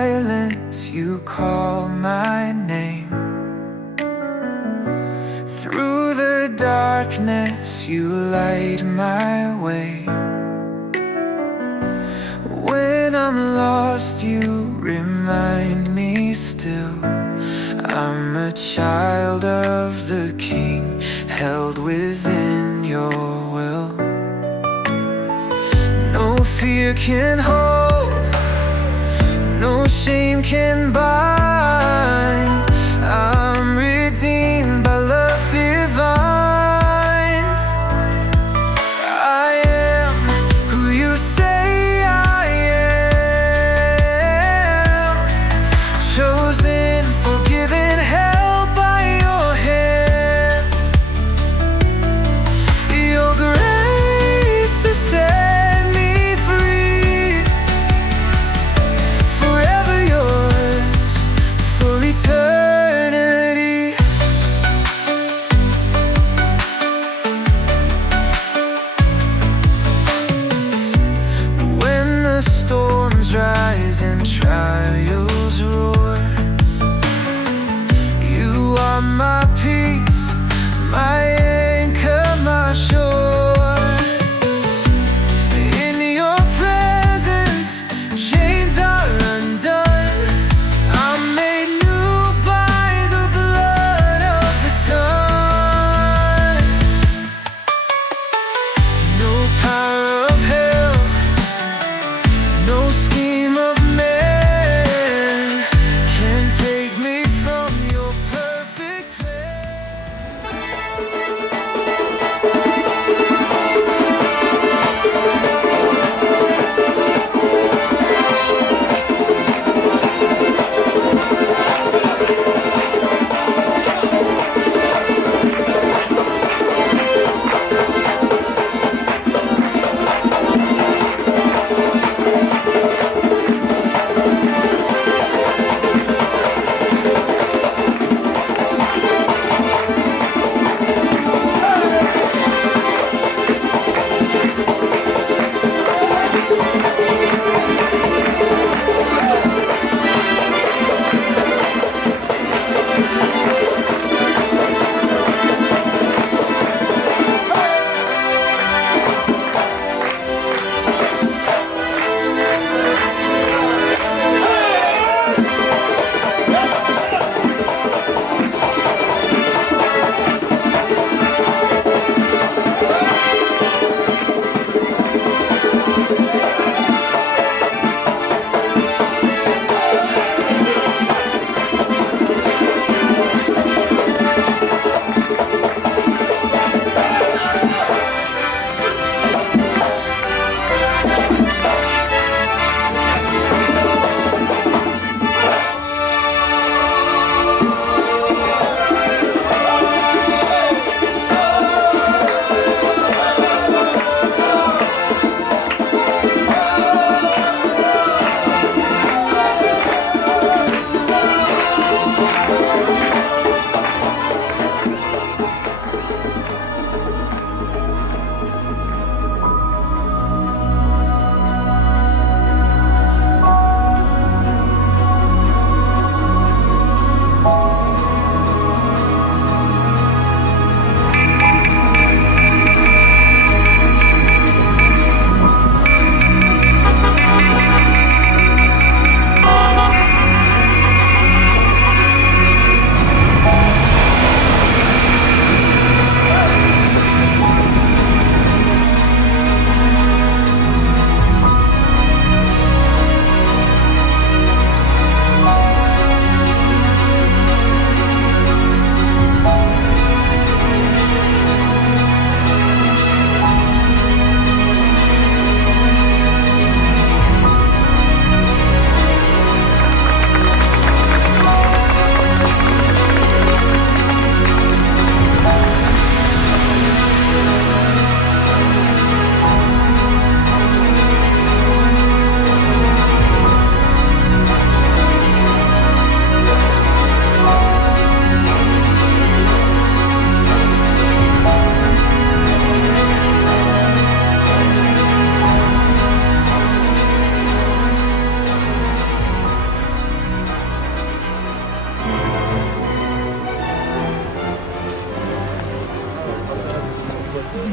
silence you call my name. Through the darkness you light my way. When I'm lost you remind me still I'm a child of the King, held within your will. No fear can hold, no shame can bind. I'm redeemed by love divine. I am who you say I am, chosen, forgiven, held by your hand. Your grace has set me free, forever yours,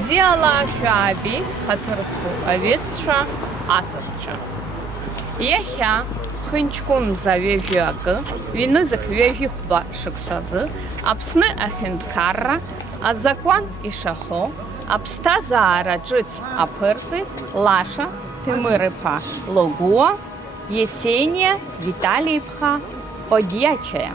Зиала Фаби, Хатырску Авестша, Асасча. Яхя, Хынчкун Завевиагы, Винызак Вевихба Шиксазы, Апсны Ахендкарра, Азакван и Шахо, Апстаза Раджиц Апырцы, Лаша, Тимырыпа Логуа, Есения, Виталиевха, Подьячая.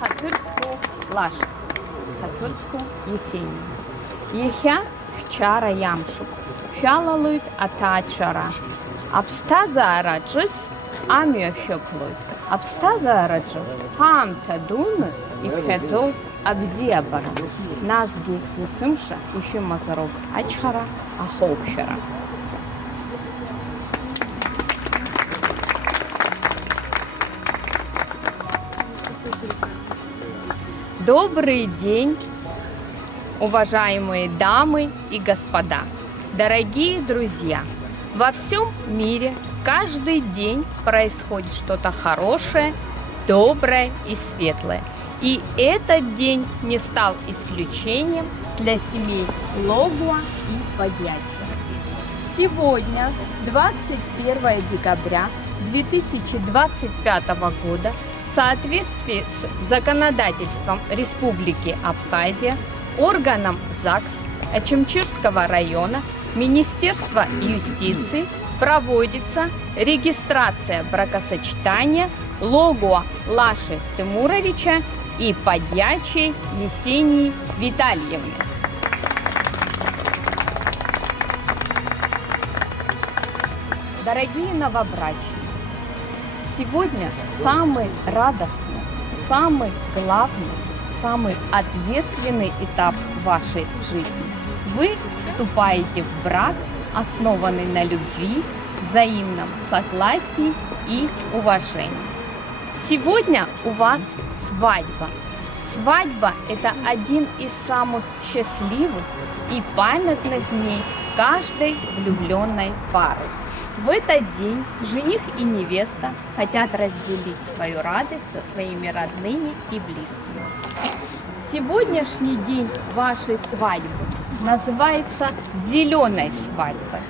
Хатырску Лаша, Хатырску Есения. Ехя Вчара Ямшук, Фялалует Атачара, Апстаза Раджиц Амия Феклует, Апстаза Раджиц, Хам Тадуны и Хедзов Абзиабара, Назги Юсымша, Ифимазарок Ачхара, Ахопшара. Добрый день, уважаемые дамы и господа, дорогие друзья! Во всем мире каждый день происходит что-то хорошее, доброе и светлое. И этот день не стал исключением для семей Логуа и Подьячая. Сегодня, 21 декабря 2025 года, в соответствии с законодательством Республики Абхазия, органом ЗАГС Ачимчирского района Министерства юстиции проводится регистрация бракосочетания Логуа Лаши Тимуровича и Подьячей Есении Витальевны. Дорогие новобрачные, сегодня самый радостный, самый главный, самый ответственный этап вашей жизни. Вы вступаете в брак, основанный на любви, взаимном согласии и уважении. Сегодня у вас свадьба. Свадьба – это один из самых счастливых и памятных дней каждой влюбленной пары. В этот день жених и невеста хотят разделить свою радость со своими родными и близкими. Сегодняшний день вашей свадьбы называется «Зеленой свадьбой».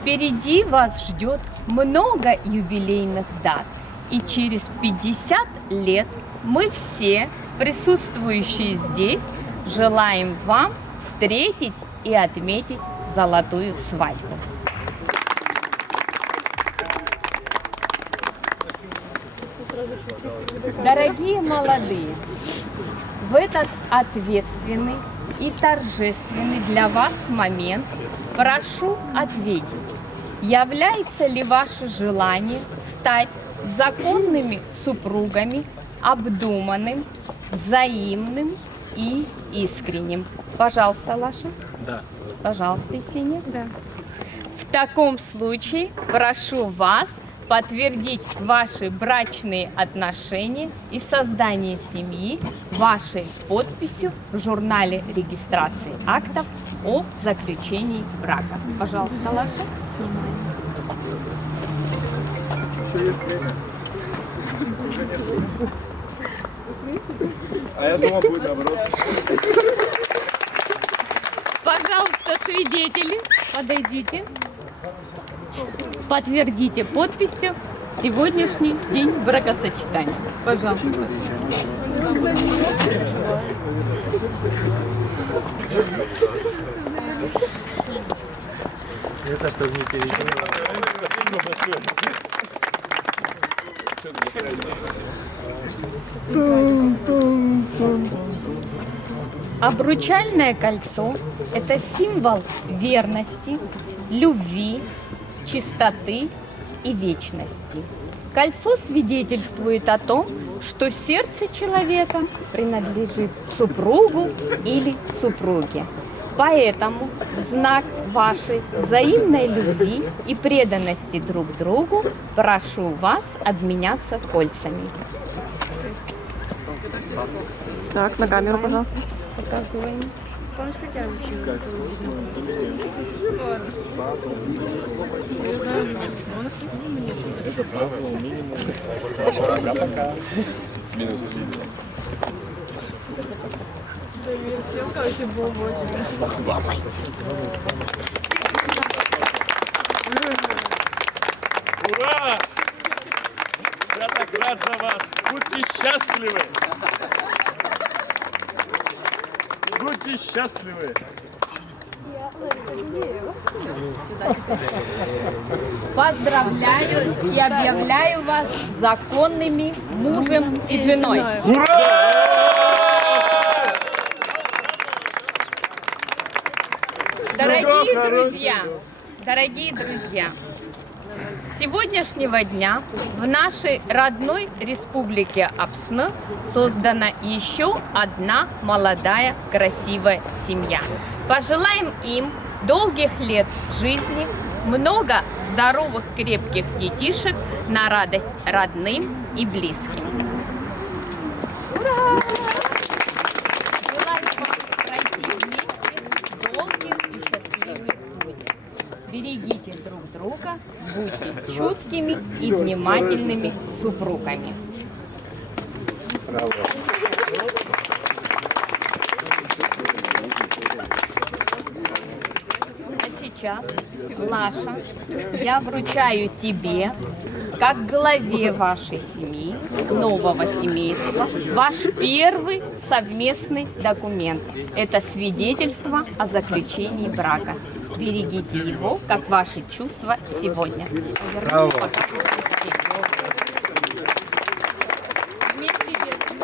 Впереди вас ждет много юбилейных дат. И через 50 лет мы все, присутствующие здесь, желаем вам встретить и отметить золотую свадьбу. Дорогие молодые, в этот ответственный и торжественный для вас момент прошу ответить, является ли ваше желание стать законными супругами обдуманным, взаимным и искренним? Пожалуйста, Лаша. Да. Пожалуйста, Есения. Да. В таком случае прошу вас подтвердить ваши брачные отношения и создание семьи вашей подписью в журнале регистрации актов о заключении брака. Пожалуйста, Лаша, снимай. А я думал, будет наоборот. Пожалуйста, свидетели, подойдите. Подтвердите подписью сегодняшний день бракосочетания. Пожалуйста. Это чтобы не перейти. Обручальное кольцо – это символ верности, любви, чистоты и вечности. Кольцо свидетельствует о том, что сердце человека принадлежит супругу или супруге. Поэтому в знак вашей взаимной любви и преданности друг другу прошу вас обменяться кольцами. Так, на камеру, пожалуйста. Показываем. Помнишь, как я училась? Пока-пока. Ура! Я так рад за вас! Будьте счастливы! Будьте счастливы! Поздравляю и объявляю вас законными мужем и женой. Дорогие друзья, с сегодняшнего дня в нашей родной республике Апсны создана еще одна молодая красивая семья. Пожелаем им долгих лет жизни, много здоровых крепких детишек на радость родным и близким. Желаю вам пройти вместе долгий и счастливый путь. Берегите друг друга, будьте чуткими и внимательными супругами. А сейчас, Лаша, я вручаю тебе, как главе вашей семьи, нового семейства, ваш первый совместный документ. Это свидетельство о заключении брака. Берегите его, как ваши чувства сегодня. Браво. Вместе держим.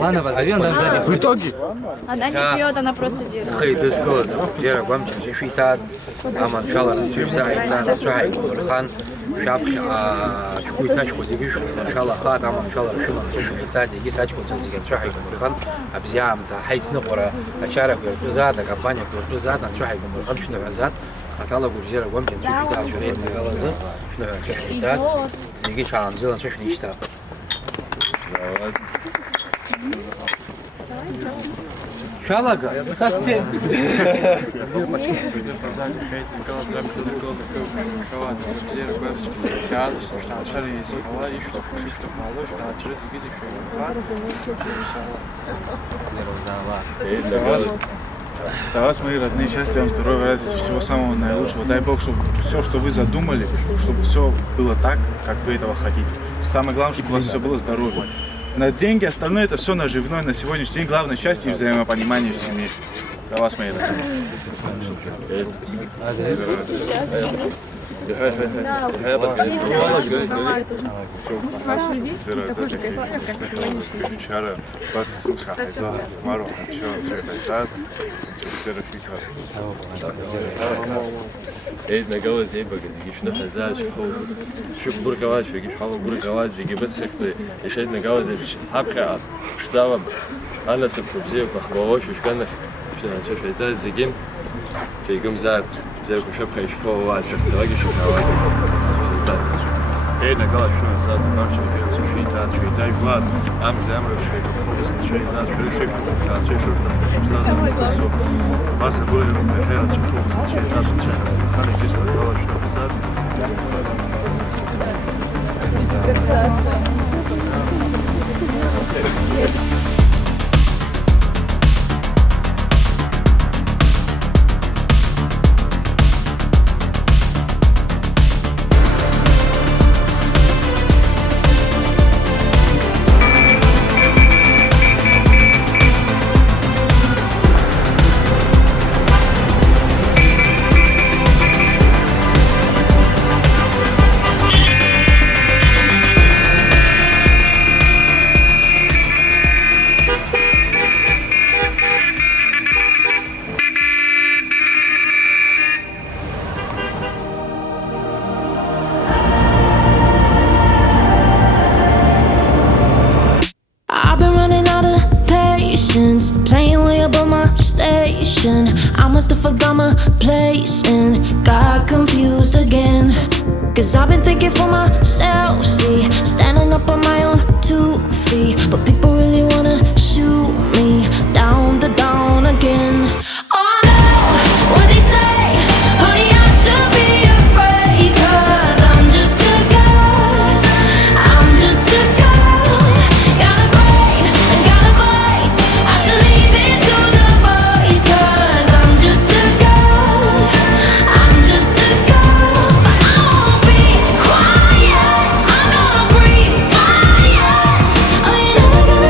Ладно, позовем, там сзади. В итоге Она не пьет, она просто делает. خيد سكوز جرى قمت في تاد أما إن شاء الله في ساعة ساعة ساعة الخان شاب شوي تشكو زيجيش إن شاء الله خاد أما إن شاء الله شو شوي ساعة يجي ساعة شو تزيجن شو حيكون الخان أبزيام تحيس نقرة أشارك بيرتزات كابانيا بيرتزات شو حيكون الخان شنو عزات خطالة بورجيرة قمت في تاد شو ريد مغلظة شنو شو تاد زيجيش على نزول شو نيشتا شالقة تسين за вас, мои родные, счастья вам, здоровья, всего самого наилучшего. Дай Бог, чтобы все, что вы задумали, чтобы все было так, как вы этого хотите. Самое главное, чтобы у вас все было здоровье. На деньги, остальное это все наживное на сегодняшний день. Главное счастье и взаимопонимание в семье. За вас, мои родные. ايد نجوز يبقى يجيش نحزاش شو برجواز يجيش حاول برجواز يجي بس يخزي ايش ايد نجوز حبكة شتابم أنا سبب بزيك وحبوش وش كان شو زاد زيجين في قم زاد بزيك وشبكة يشوفه واحد شخص واقي شو هواي زاد ايد نجوز شو زاد نمشي شو تاد شو تاي فلاد ام زامر شو خلص شو زاد شو كات شو استاذ شو بس أقول لهم خير تشوفوا شيء زاد خلي جسمك أول شيء زاد Playing way above my station. I must have forgot my place and got confused again. Cause I've been thinking for myself, see, standing up on my own 2 feet. But people really wanna shoot me down the down again. Oh, I know what they say, honey, I should be afraid. Cause I'm just a girl, I'm just a girl. Got a brain and got a voice, I should leave it to the boys. Cause I'm just a girl, I'm just a girl. But I won't be quiet, I'm gonna breathe fire. Oh, you're never gonna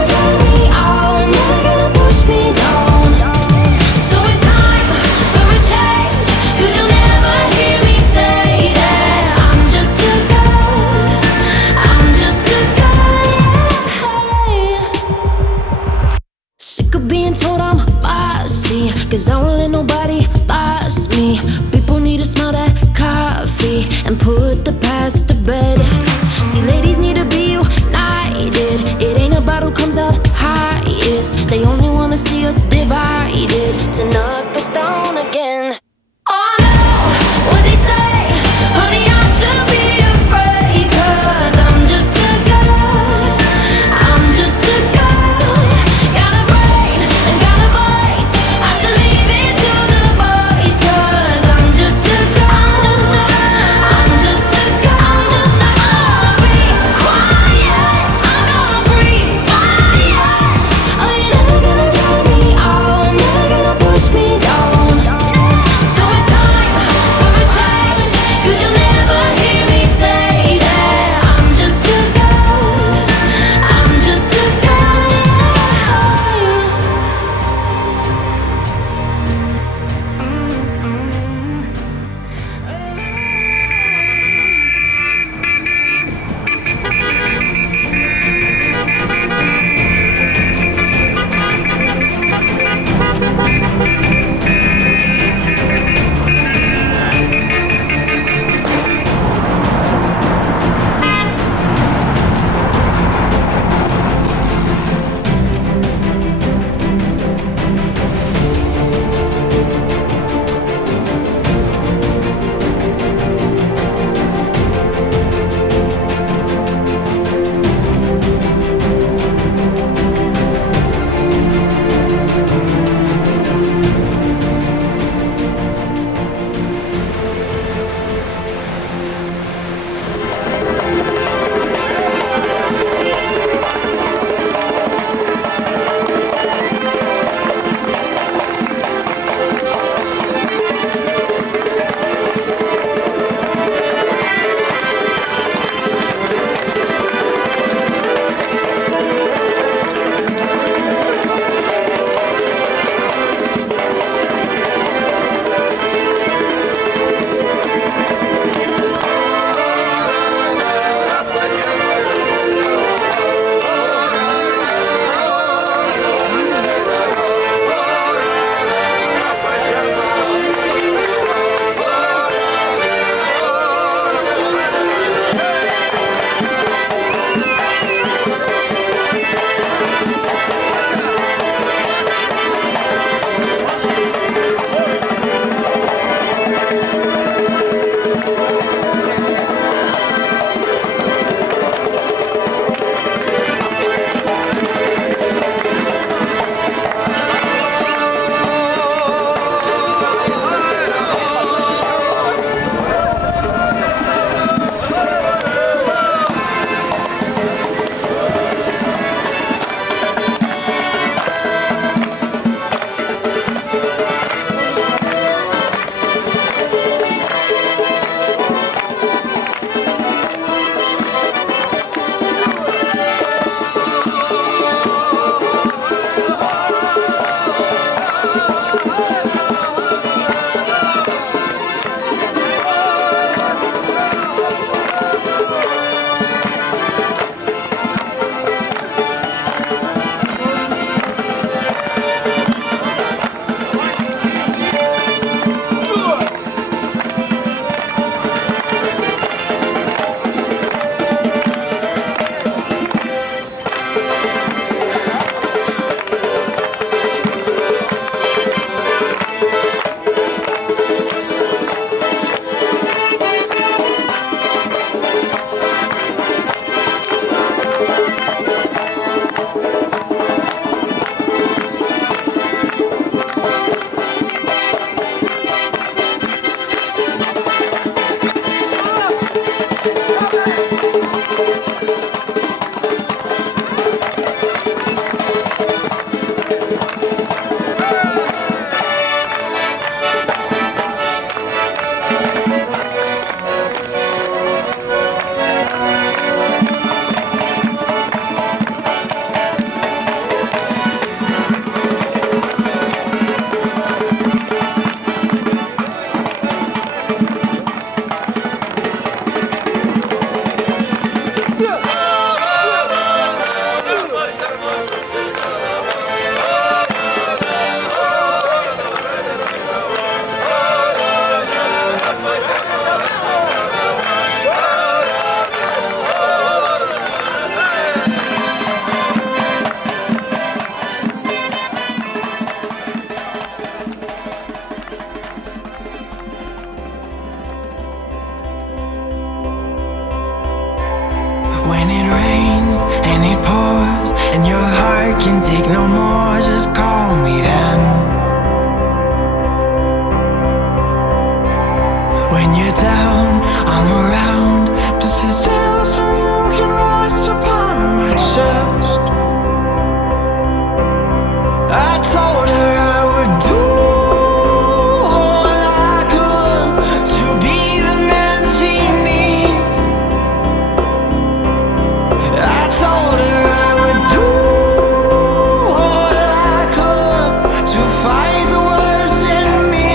When it rains and it pours and your heart can take no more, just call me then. When you're down, I'm around to set sail so you can rest upon my chest. I told her I would do all I could to be the man she needs. I told her I would do all I could to fight the worst in me.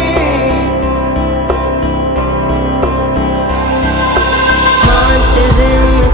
Monsters in the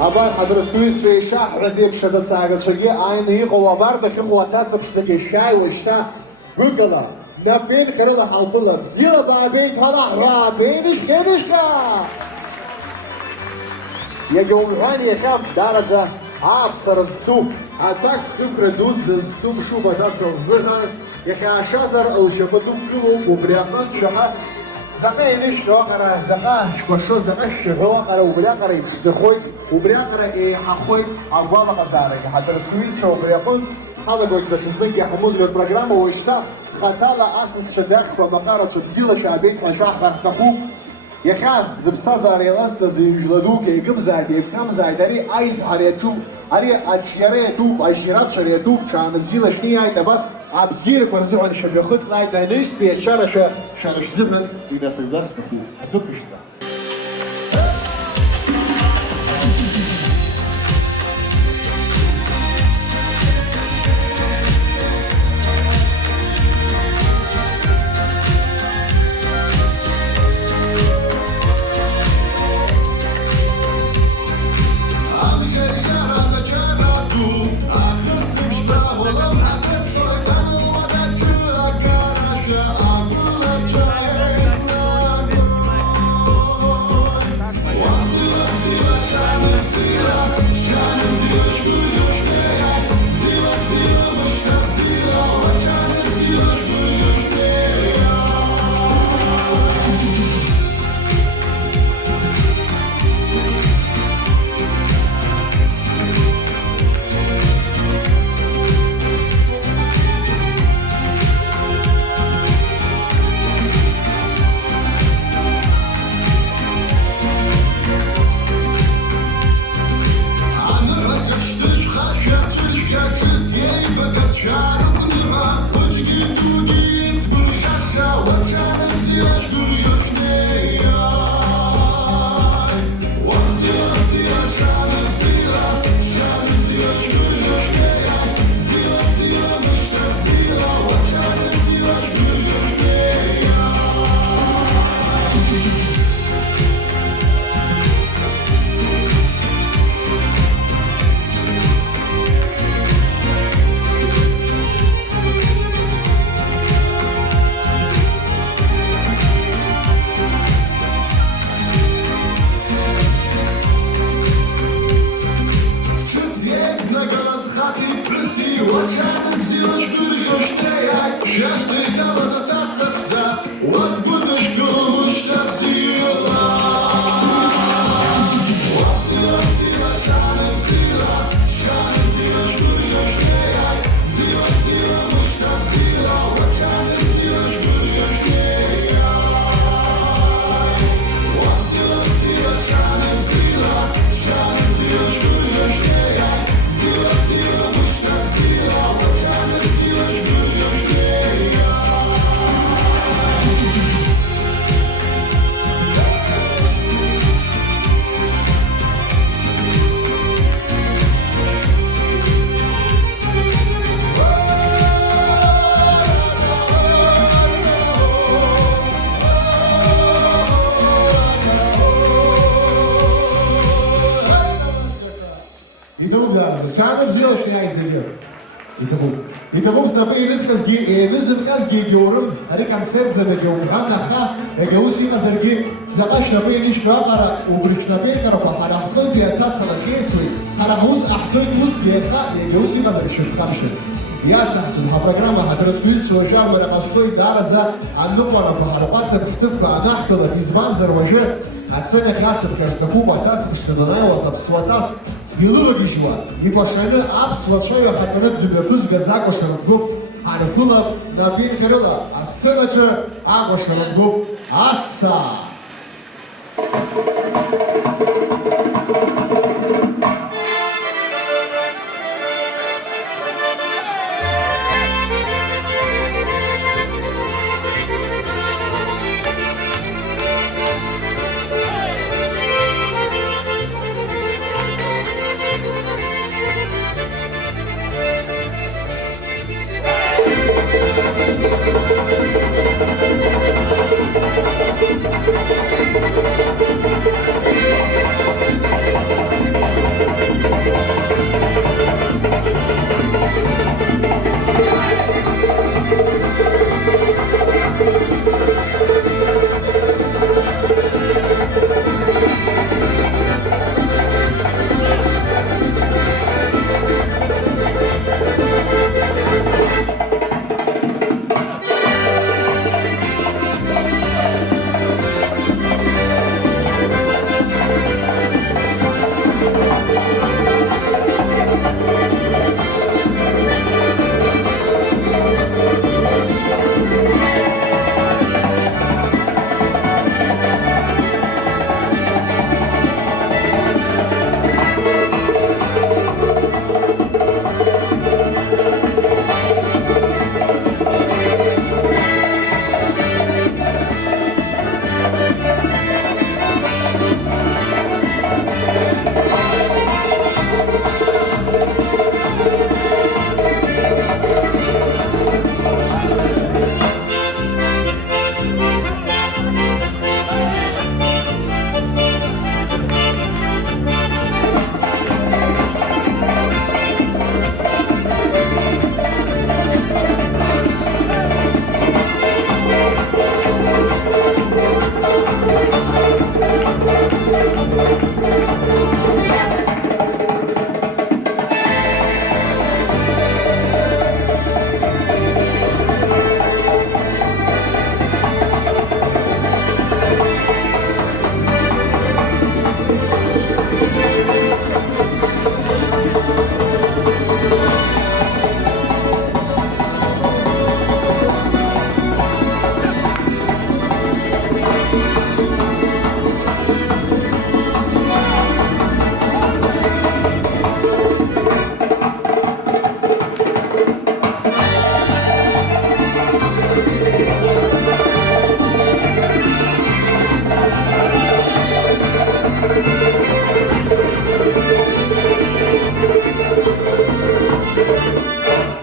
أبان حضرت كويس في شاح غزيب شدت ساعة شقي عين يقوى وبرد في قوة ناس بشتكي الشاي والشتا قلقلا نبين كرلا حلطلا بزيلا بابيت هلا رابينش كنشكا يقوم هاني يخاف دارزة عبصر السوق عتاك فكرة دوز السوق شو بدأت الزغر يخي شازر أو شبدو كلو وبريقات شغال زقينش وقرا زقاش وشو زقاش وقرا وبلاقرا يفسخوي وبلاقرا إيه حخوي عبالة قصاري حتى السويس شو بريقون هذا قلت لك شزنك يا حموز البرنامج ويشتا خطالة أسس شداك ومقارة تبسيلة شعبيت مشاح برتقو يا خان زبستازار يلاست زيجلدوك يقم زايد يفهم زايداري أيس حريتشو أري أشيرة دوب أشيرات شرية دوب شان بزيلة شنيا يتبس عبزير كورزو عن شبيه خد سلايد ليش في شارة شارة زمن إذا استقدرت بكو أدوك بشتا Итого, знапы нызказги георым, ари концерт задагеум, ганаха, эгеуси мазерги, замаш напы ниш гамара, убриш напы карапа, харахтой биатасала кесли, харахус ахтой мус геха, эгеуси мазерги шушкамшин. Ясахсун, а программа хатрасует свожал марамастой дараза, анну пара пахарапаца пихтывка анахтала, избан зарваже, аценя красов керсаху батасов, штанаева, запсватас, Билугишва, и пошли абсолютно хотят дубетус газако шаргуб, харфула на пин карела, а сценаче аго шаргуб аса.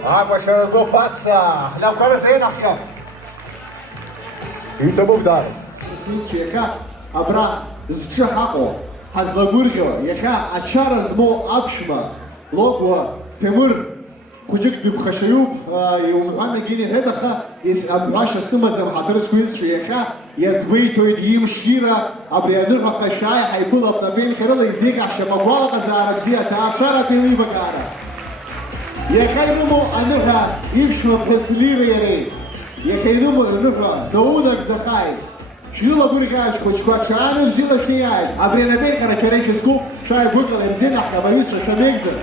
Água chegou passa, não quero ser na cá. Então vamos dar. Чеха, абра зчахао, хазлагургио, яха ачара змо апшма, логва Темур, кучик дыбхашаюб, и умгана гини хедаха, из абраша сымазам хатрыскуис шеха, язвейтоид им шкира, абриадырха хашай, хайпулап на бен карала, изега шабабалка зарадзия, таашара пили бакара. Якайнуму аныха ившма песливере, якайнуму аныха наудак захай. Шила бургач, кучкачану взяла шияй, абриадырха ракерекиску, шай букал эрзина хабависа шамегзер.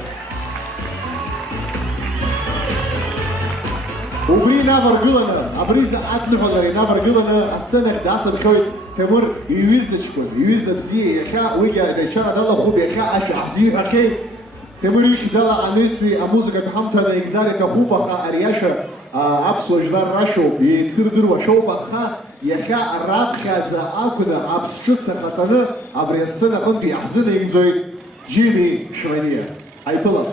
Убри наваргыланы, абриза атныгалары наваргыланы, асценах дасып хой Темур юизочку, юиза бзие, яха уйга дайчара дала хуб, яха аш ахзир ахей. Темур иш дала анестри, а музыка бхамтана экзарика хубаха ариаша, абсу ждар рашоп, и сырдырва шоупаха, яха рабха за акуна, абсшутса хасаны, абри асцена конти ахзина изой Джимми Швания. Айтула.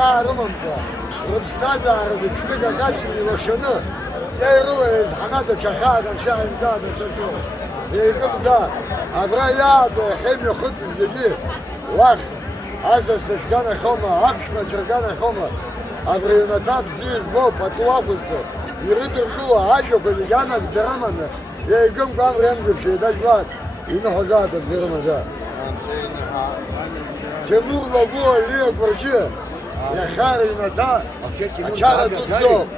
Харымында, рыԥсҭазааразы ԥшьҭык акаҷны илашаны, ҵеирыла иазҳанат аҽахаа ршьаанӡа даҽазу. Еикымза, абра иаатәа иахьа имҩахыҵыз зегьы, уахь асасцәа шәганахьома, аԥшәмацәа рганахьома, абри аҩнаҭа бзиа избоу пату акәызцо, ирыдыркыло ажәақәа зегьы анагӡара аманы, еикымкәа амра иамзыԥшь еидажәлар, иныҳәозаат абзиа рымазаат. Тимур Лагу, Алия Кварчи, иахьа рыҩнаҭа ачара дуӡӡоуп.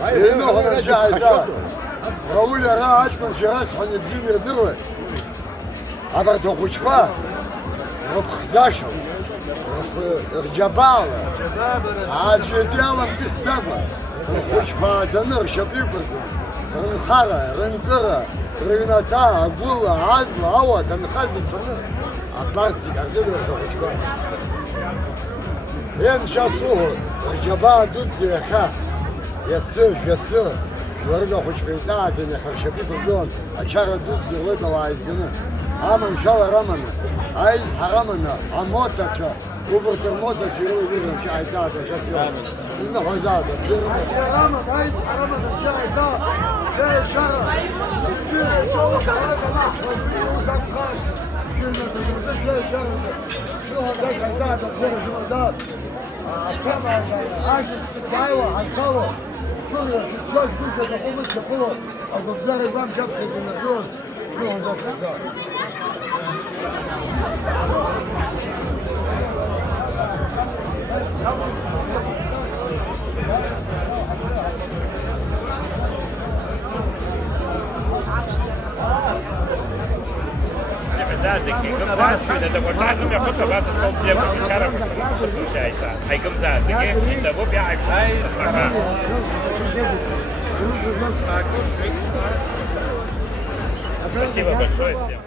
Иныҳәон ршьаанӡа. Рауль ара аҷкәынцәа ирасҳәан ибзианы ирдыруеит. Абарҭ ахәыҷқәа рыԥхӡашьа, рџьабаала, аӡәгьы аламкьысӡакәа, рхәыҷқәа ааӡаны ршьапы иқәыргон, рынхара, рынҵыра, рыҩнаҭа, агәыла, азла, ауа, ҭынхаз рцаны, аҟнарц зегьы ардыруеит ахәыҷқәа. Еншьа суҳәоит, рџьабаа дуӡӡа иахьа, иацы, шәацы, Ларыга ахәыҷқәа иҵааӡаны иахьа ршьапы иқәыргылан, ачара дуӡӡа лыдала ааизганы, аманшәалара аманы, аизҳара аманы, амотацәа, убарҭ рмотацәа ирылаҩыран шәааизаат ашьас иоуп. Иныҳәозаат абзиара аманы, аизҳара аманы, ачара иҵаа, еишара, Сибир еицәоуш арада лафҳәа, иус амхар, шәыҩнатәадырзык еишарада, шәыҳәадак ҳаизаат абзиара шәымазаат. Аҭама ажыцкы сааиуа, ҳазхало, Куры, чёрт, куча, такому цеху, а губзары вам шапки занадён, ну, он так сказал. Это вот так, у меня просто вас стол хлеба, вечером случается. Айгамза, это вот я Спасибо большое всем.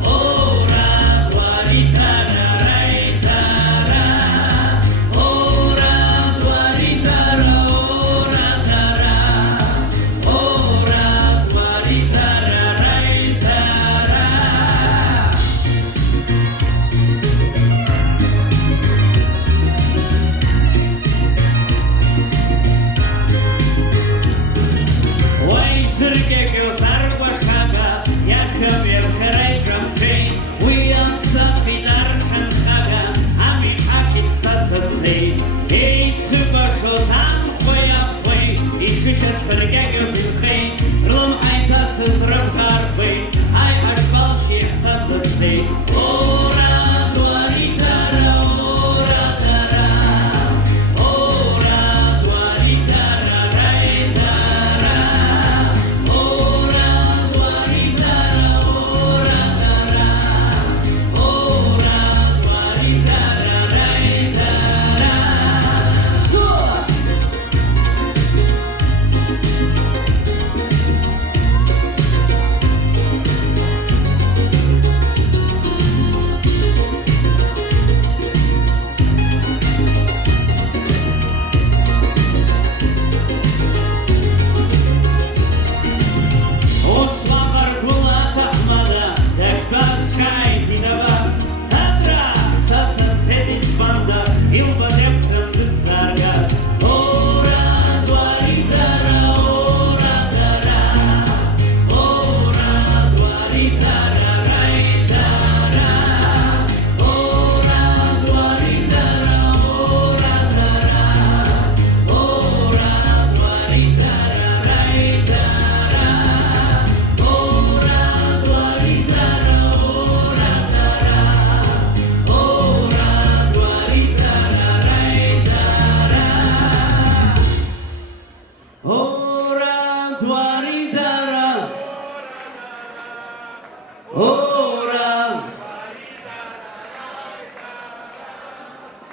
Ora,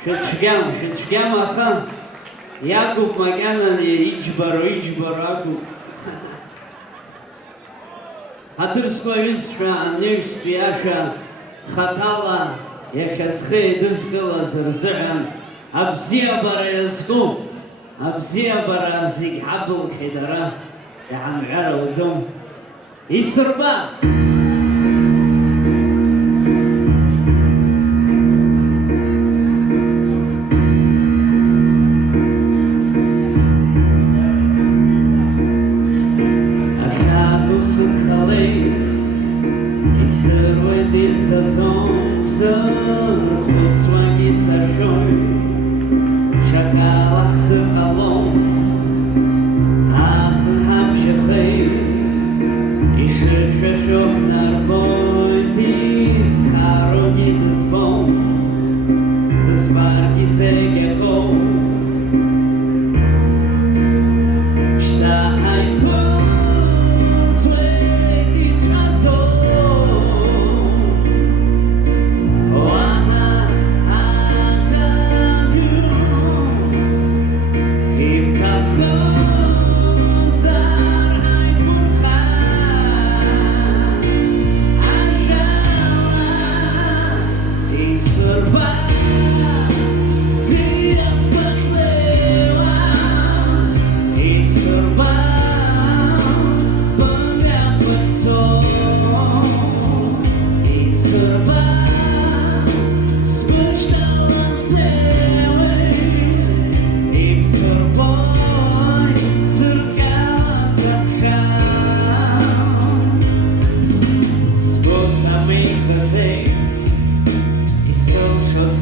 шәыцәгьам аха иагуп макьана иџьбаро агуп. Ҳаҭырсқәа аҩызцәа анаҩстәи ашәа хатала иахьа зхы еидызкылаз рзыҳәан абзиабара иазку, абзиабара зегь ҳабылхьеит ара иҳамҳәар ауӡом. Исырба!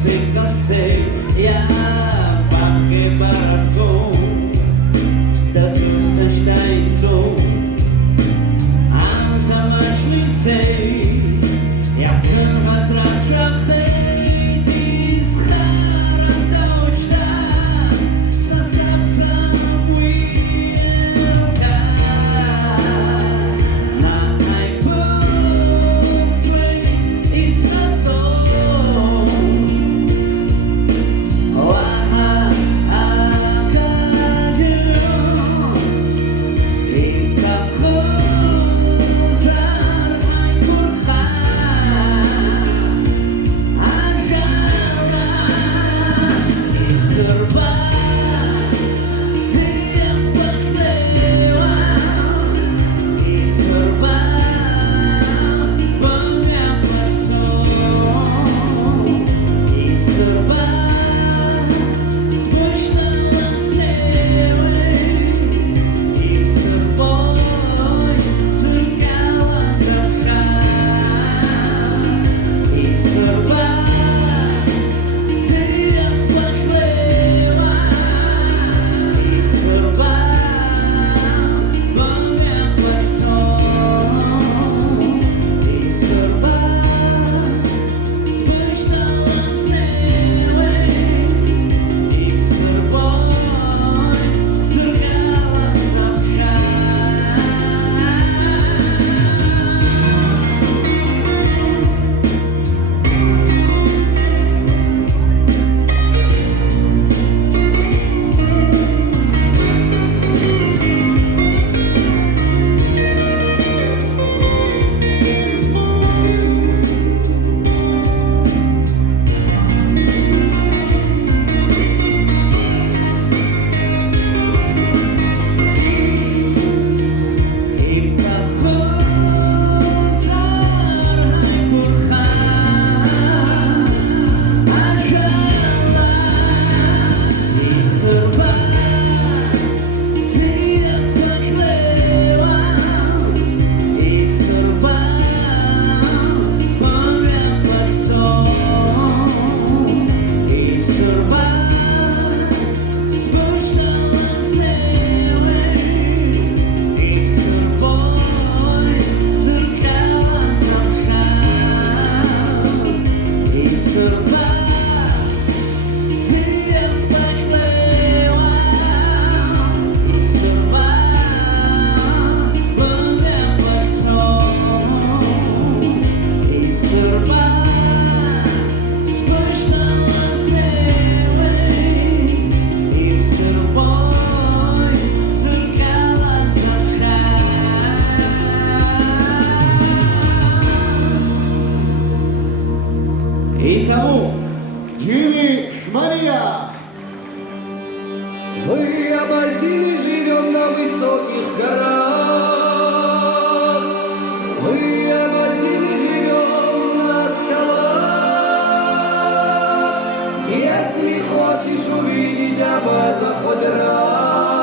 Say И тому Джимми Шмария. Мы, апельсины, живем на высоких горах. Мы, апельсины, живем на скалах. Если хочешь увидеть Абаза хоть раз,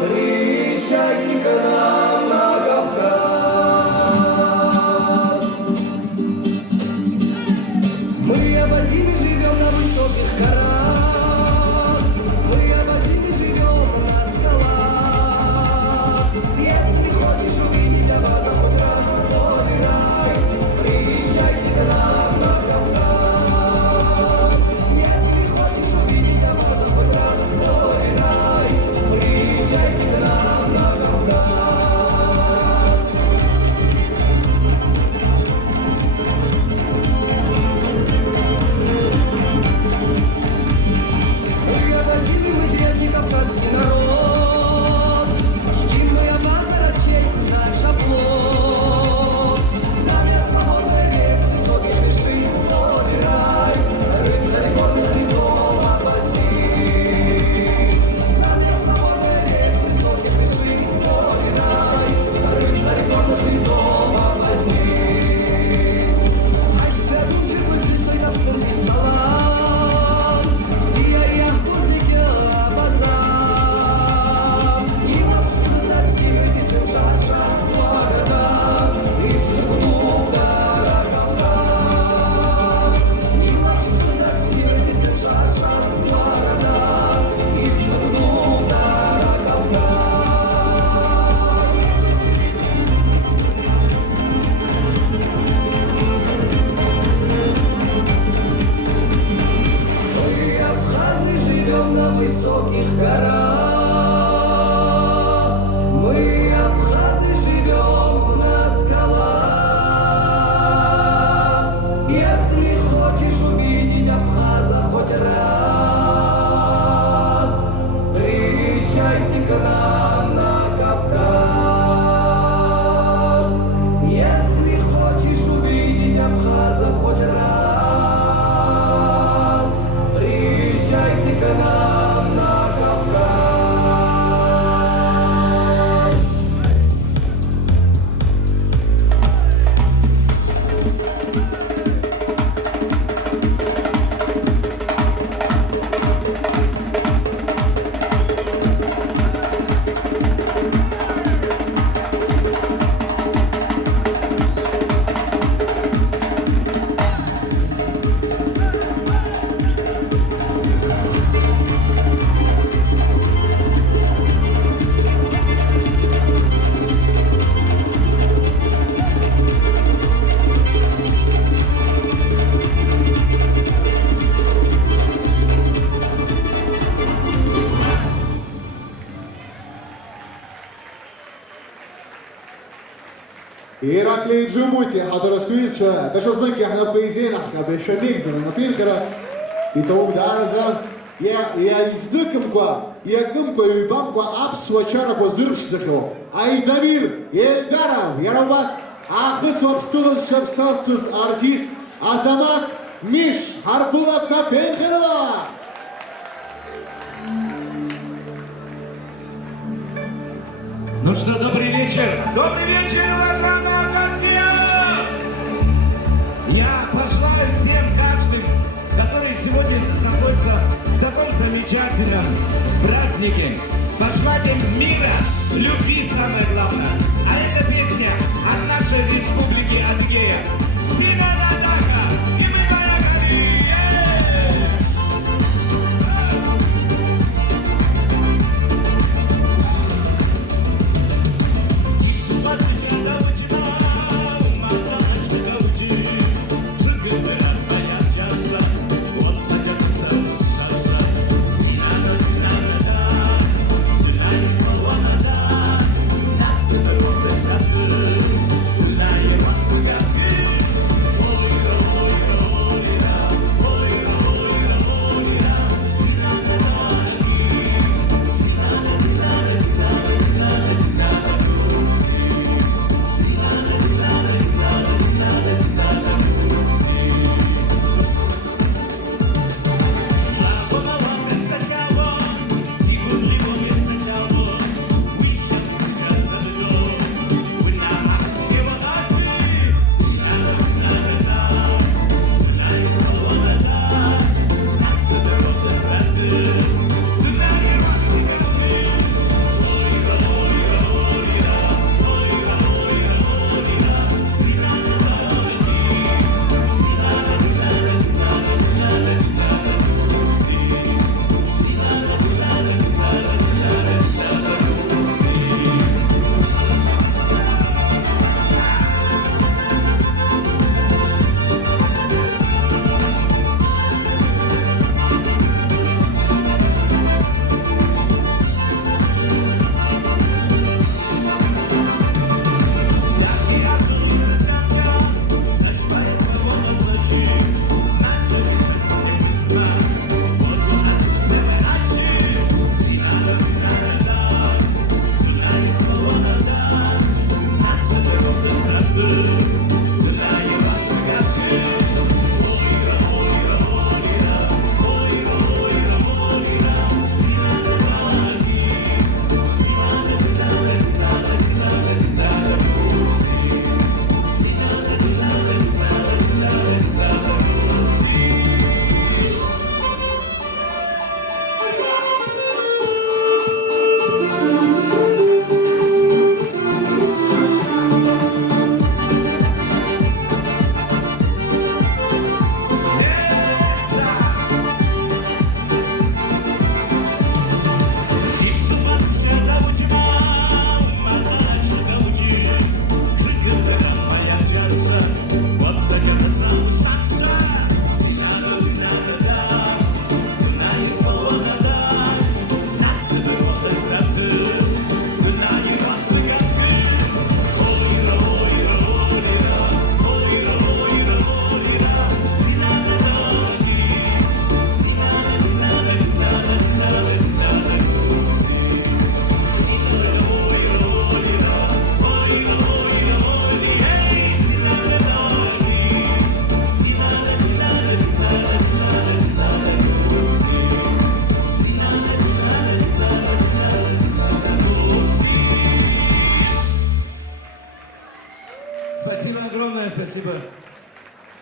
приезжайте к нам на Кавказ. Мы, апельсины, живем на высоких горах. Мы, апельсины, живем на скалах. Если хочешь увидеть Абаза хоть раз, приезжайте к нам на Кавказ. Если хочешь увидеть Абаза хоть раз, приезжайте к нам на Кавказ. Мы, апельсины, мы бедный кавказский народ. Чтим мы Абаза, честь наш оплот. С нами свободная век, высоких вершин, горы рай, рыцарь горных цветов области. С нами свободная век, высоких вершин, горы рай, рыцарь горных цветов области. Ай, святую прибыль, стой на центре стола. На высоких горах, мы, абхазы, живем на скалах. Если хочешь увидеть Абхаза хоть раз, приезжайте к нам на Кавказ. Если хочешь увидеть Абхаза хоть раз, приезжайте к нам на Кавказ. Ираклий Джибути, который сквизша, даже знаки на поезинах, как бы шабик за напинкера, и то ударza, я издыком ква, я гымко и бамко абсуачара позыршзахо, Айдамир, Эльдаров, я у вас, ахыс обстулас шапсастус артист, Азамат Миш, Арбулат на Пенкерова. Ну что, добрый вечер! Добрый вечер, Иван Академия! Я пожелаю всем каждым, которые сегодня находятся в таком замечательном празднике, пожелать им мира, любви самое главное. А эта песня от нашей республики Адыгея. Симона Дака и мы поехали! Нас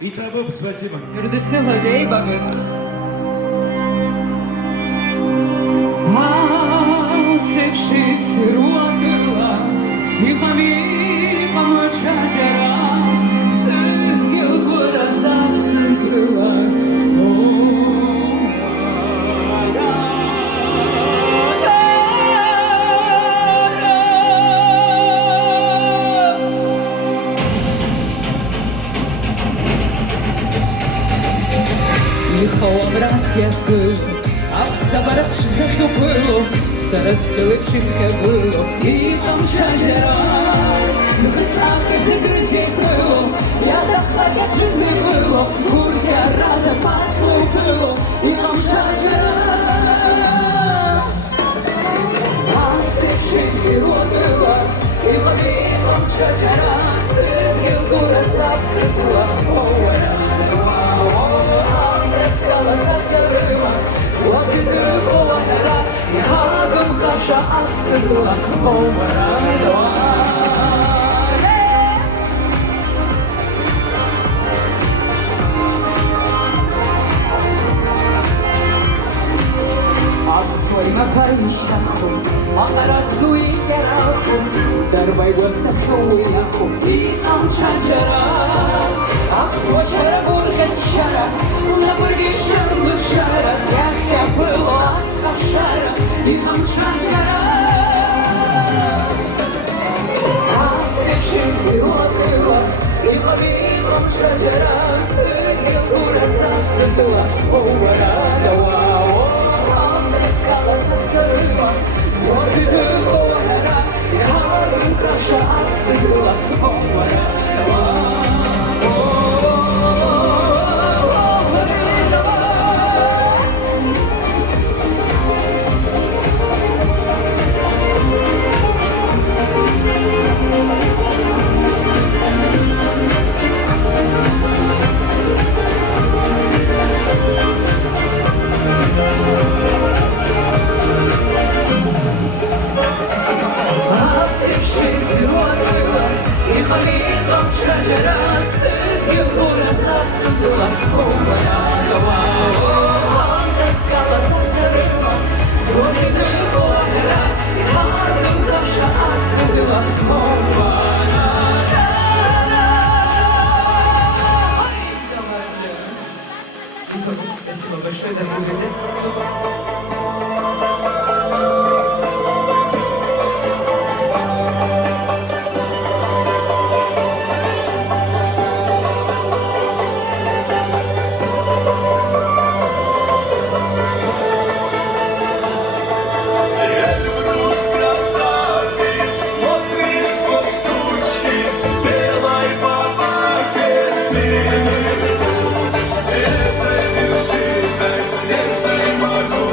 И тобой спасибо. Юрдесила дейбагыз. Sevşis ruakıla, yıkamı çacara, sık yılgır azap sıkıla. Їхала враз який, а всабаравши захопило, розстеливши було, і там чажера, лицавки закрити пило, я так ханя жив не було, куря разом пасло пило, і там чажера, а сивши сиротила, і ловітом чажера, сидів дура завсипила, овара, скала закрила, слави дрова гора, Ягом хаша асила, овара, своїм кайшаху, апарату і яраху, дарбай гостаху яху, і там чаджара, свочара бургачара, на бургичан лишара, зяхтя пило аскашара, і там чаджара. Свічі сиротила, і повітром чаджара, сиділ дура завсидила, овара, давао. Скала закрила, сльози тихого гора, я гарним краша асила, овара, і повітром чаджера, сидів дура завсидила, овара, давао, скала закрила, сльози тихого гора, і гарним краша асила, овара. Спасибо большое, дорогие друзья. Это вершина снежной погоды.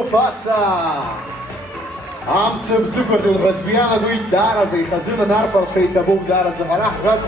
Mufasa. Amtsib Zukotil Rasbiana Gui Darazi, Hazuna Narpal Feitabu Daraz Varahrat.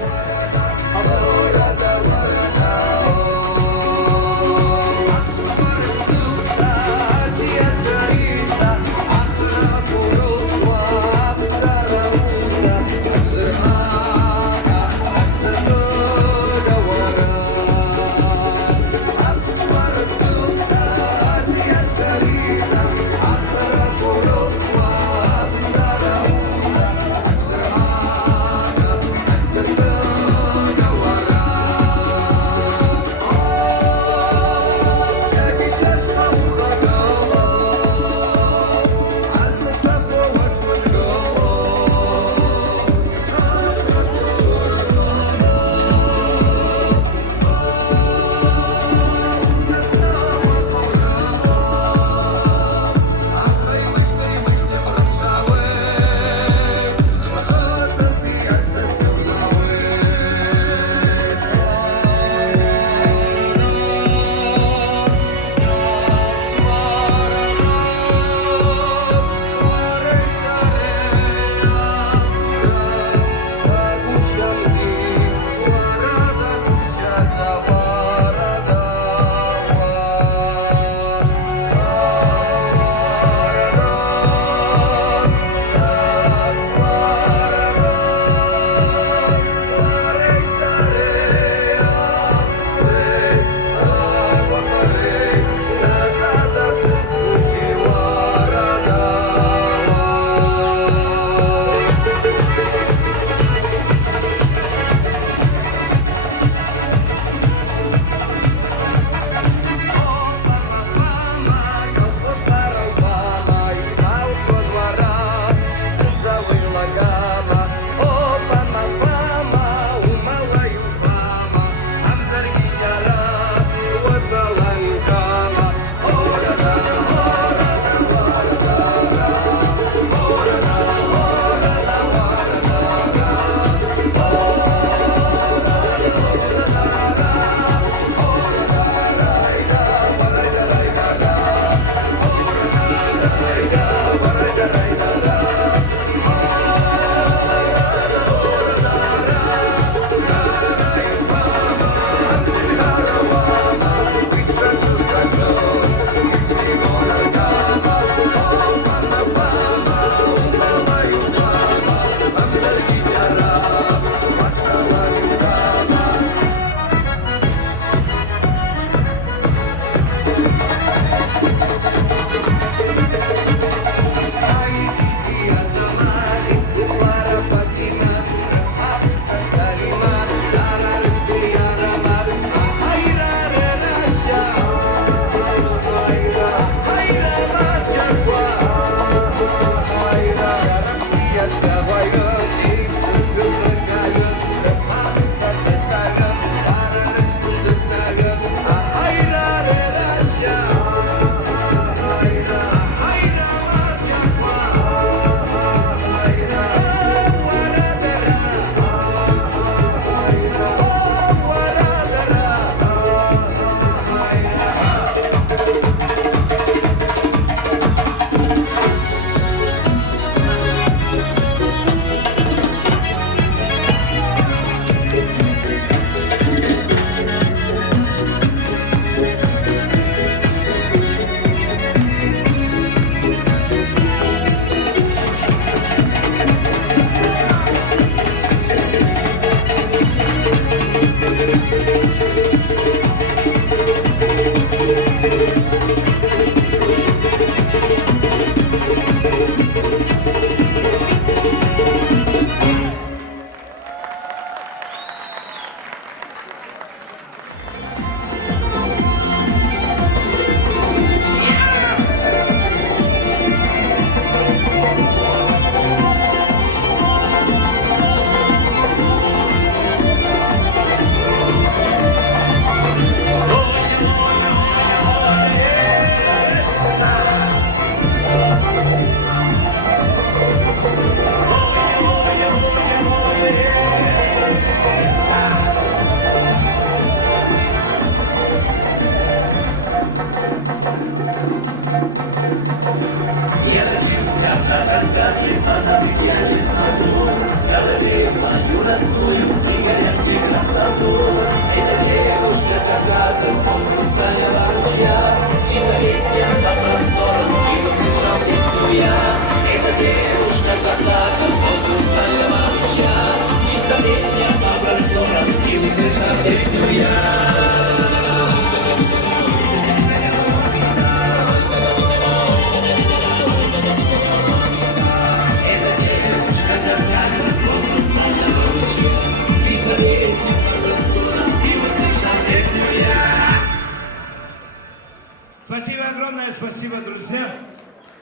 Спасибо огромное, спасибо, друзья.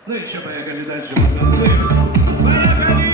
Ну и все, поехали дальше, потанцуем. Поехали!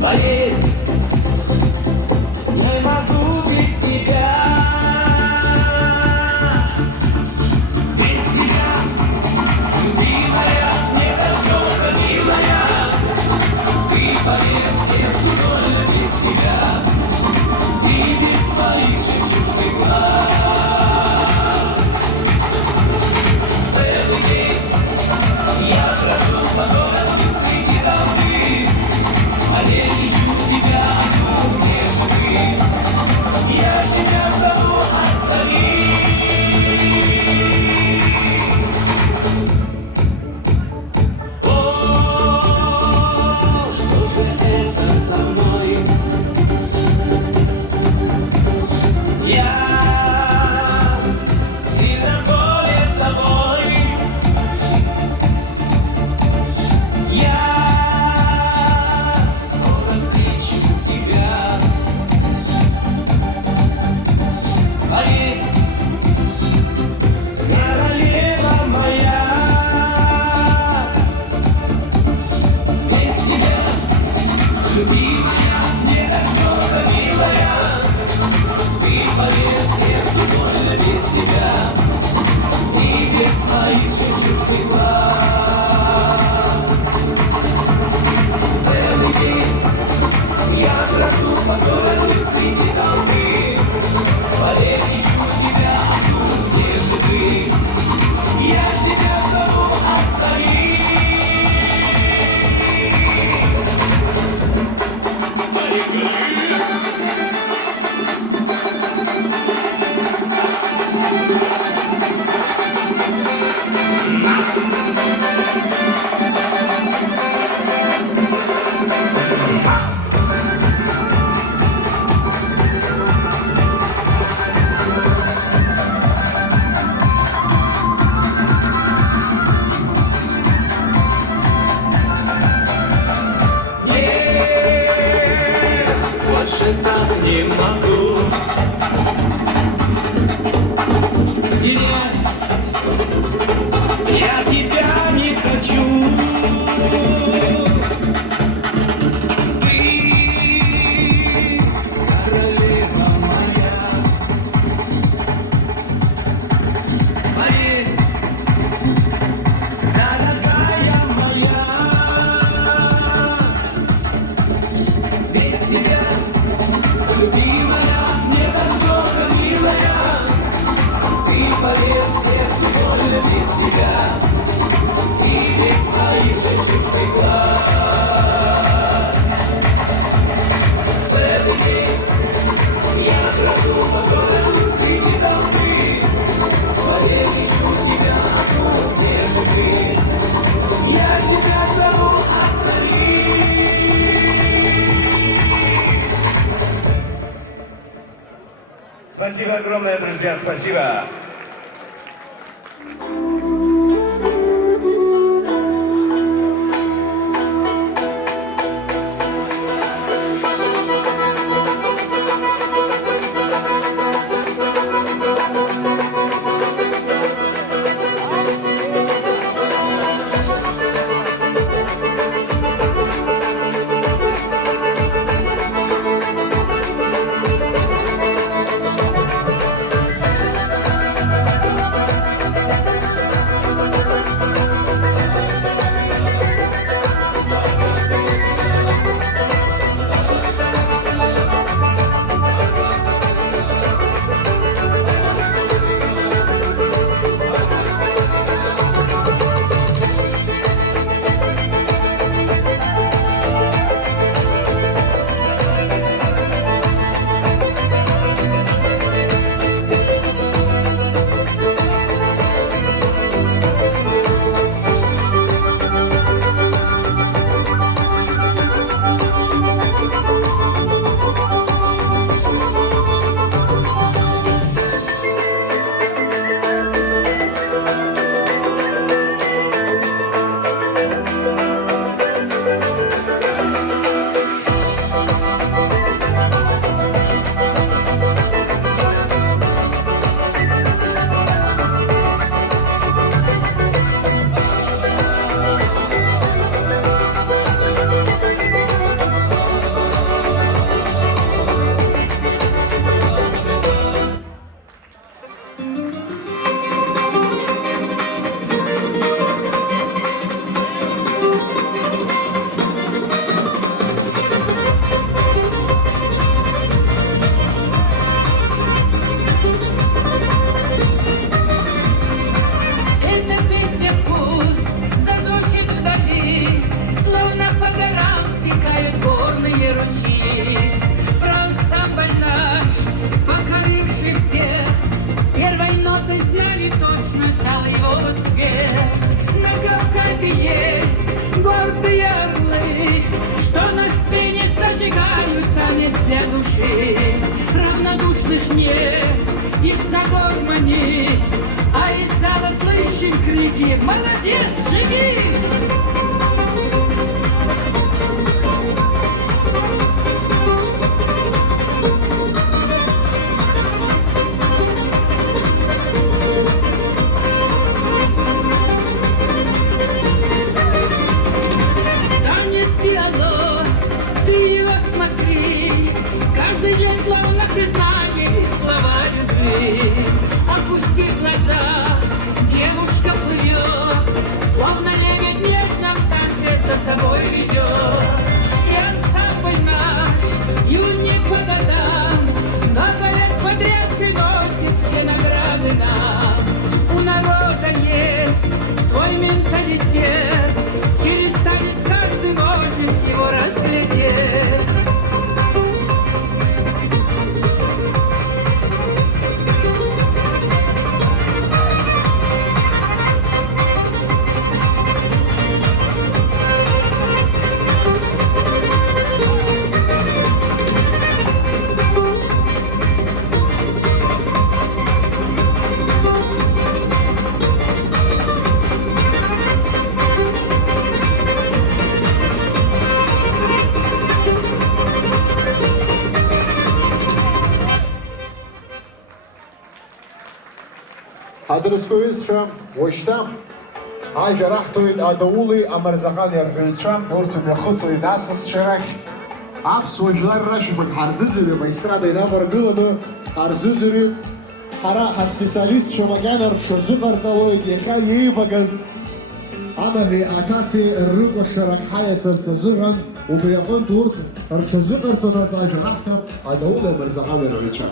Поверь, не могу без тебя. Без тебя, любимая, не только милая. Ты поверь сердцу больно без тебя. И без твоих жемчужных глаз. Целый день я брожу по городу среди толпы. А я ищу тебя, ну где же ты? Я тебя зову отзови. О, что же это со мной? Я сильно болен тобой. Я королева моя, без тебя, любимая, не только милая. Ты поверь, сердцу больно без тебя и без твоих жемчужных глаз. Целый день я брожу по городу среди толпы. Поверь, ищу тебя, ну где же ты? Я тебя зову отзови. Больше так не могу терять. Я тебя не хочу. Ты королева моя. Поверь, дорогая моя. Без тебя, любимая, не только милая. Ты поверь, сердцу больно без тебя и без твоих жемчужных глаз. Целый день я брожу по городу среди толпы. Поверь, ищу тебя, ну где же ты? Я тебя зову отзови. Спасибо огромное, друзья, спасибо. Адресковизцәа уашьҭа ажәа раҳҭоит адаули амырзаҟани арҳәаҩцәа, урҭ мҩахыҵуеит асасцәа рахь. Аԥсуа жәлар рашәақәак ҳарзыӡырҩып, аестрада инаваргыланы ҳарзыӡырҩып. Ҳара ҳаспециалистцәа макьана рҽазыҟарҵалоит иахьа иеивагаз амаҳәи аҭацеи рыкәашарак ҳаиасырц азыҳәан, убри аҟынтә урҭ рҽазыҟарҵонаҵ ажәа раҳҭап адаули амырзаҟани арҳәаҩцәа.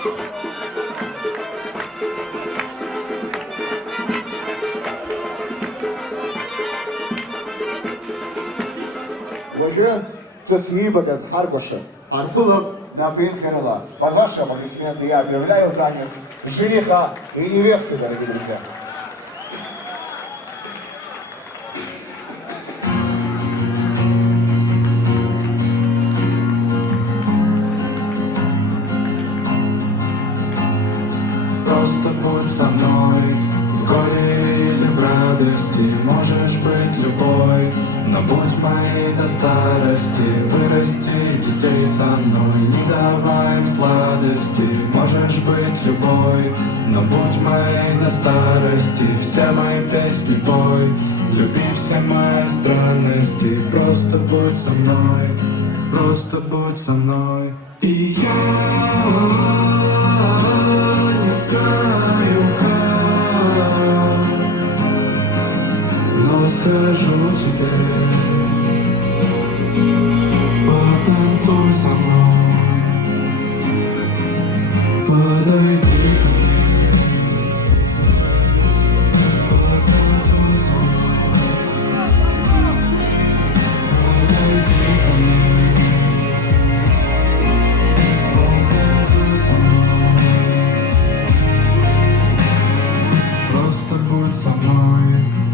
Уже Джасвибагас Харгоша, Аркулом на Пинхарела. Под ваши аплодисменты я объявляю танец жениха и невесты, дорогие друзья. Просто будь со мной, в горе или в радости, можешь быть любой, но будь моей до старости, вырасти детей со мной, не давай им сладости, можешь быть любой, но будь моей до старости, все мои песни пой, люби все мои странности, просто будь со мной, просто будь со мной. И я не знаю как, но скажу тебе, потанцуй со мной, подойди ко мне, потанцуй со мной, подойди ко мне, потанцуй со мной. Просто будь со мной,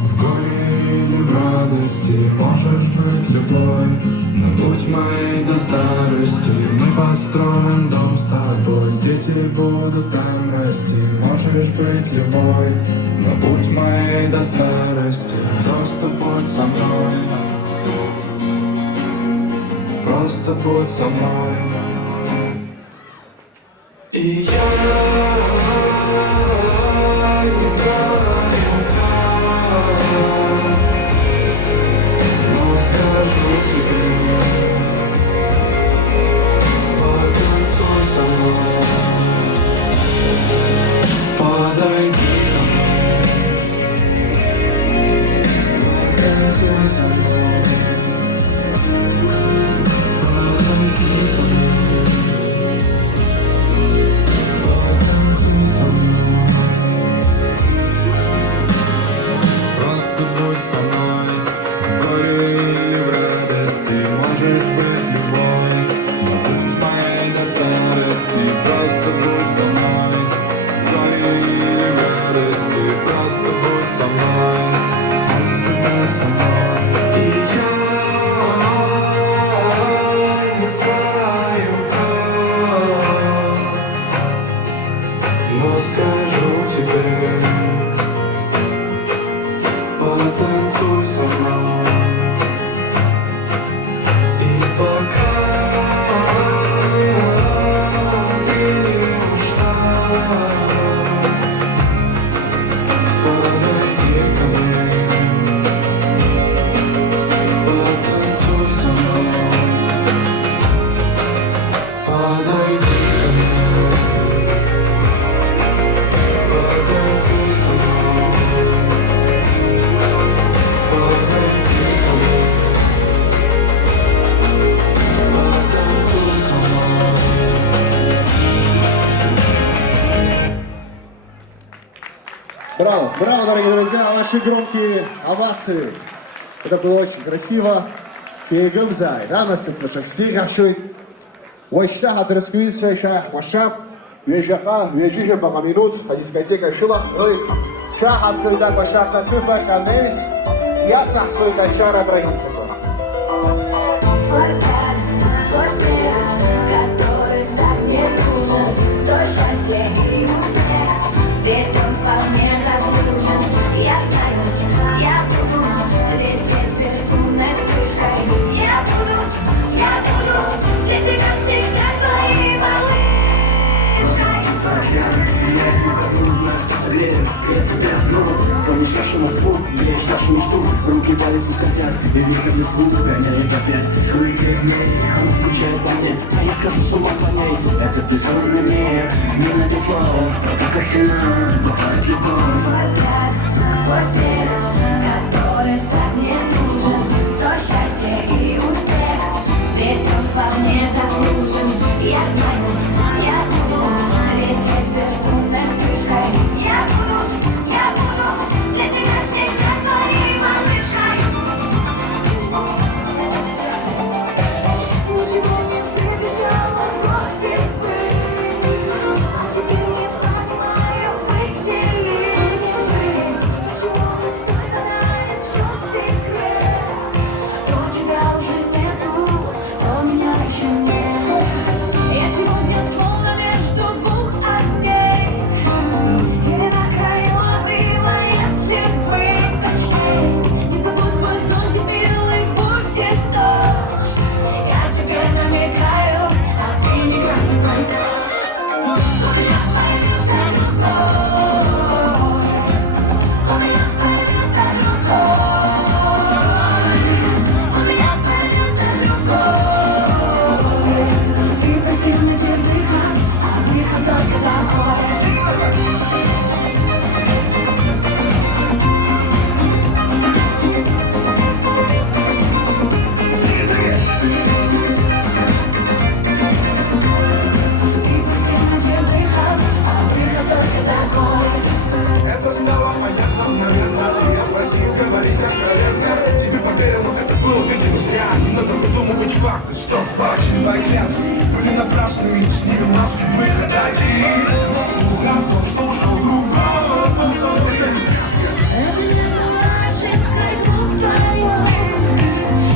в горе или в радости, можешь быть любой, но будь моей до старости, мы построим дом с тобой, дети будут там расти, можешь быть любой, но будь моей до старости, просто будь со мной, просто будь со мной. И я не знаю как, но скажу тебе, потанцуй со мной, подойди ко мне, потанцуй со мной, подойди ко мне, потанцуй со мной. Просто будь со мной, в горе или в радости, можешь быть любой, но будь моей до старости, просто будь со мной, в горе или в радости, просто будь со мной, просто будь со мной. И я не знаю как, но скажу тебе, потанцуй со мной. И пока ты не ушла, подойди ко мне, потанцуй со мной, подойди ко мне, потанцуй со мной. Браво, браво, дорогие друзья, ваши громкие овации. Это было очень красиво. Фейгымзай, да, насыпляшек. Стих шуй. Войшта хадрсквиз шайшах вашап. Вежаха, вежиже бага минут. Дискотека шулах. Шахат суйда вашап татыфа ханейс. Яцах суйда чара брагицева. Твой взгляд, твой смех, который так мне нужен, то счастье и успех, ведь он вполне заслужен. Я знаю, я буду лететь безумной вспышкой. Я буду для тебя всегда твоей малышкой. Я никому не знаю, что согрею, я тебя одну. Помнишь нашу Москву, греешь нашу мечту, руки по лицу скользят, и ветер листву гоняет опять. Суете в ней, она скучает по мне, а я скажу с ума по ней. Этот бессонный мир, не найдет слов, это как сильна бывает любовь. Твой взгляд, твой смех, который так мне нужен, то счастье и успех, ведь он вполне заслужен. Я знаю, я буду грустный, с немножко выход один. Но слух о том, что ушел другой, это не сказка. Это не ошибка глупая.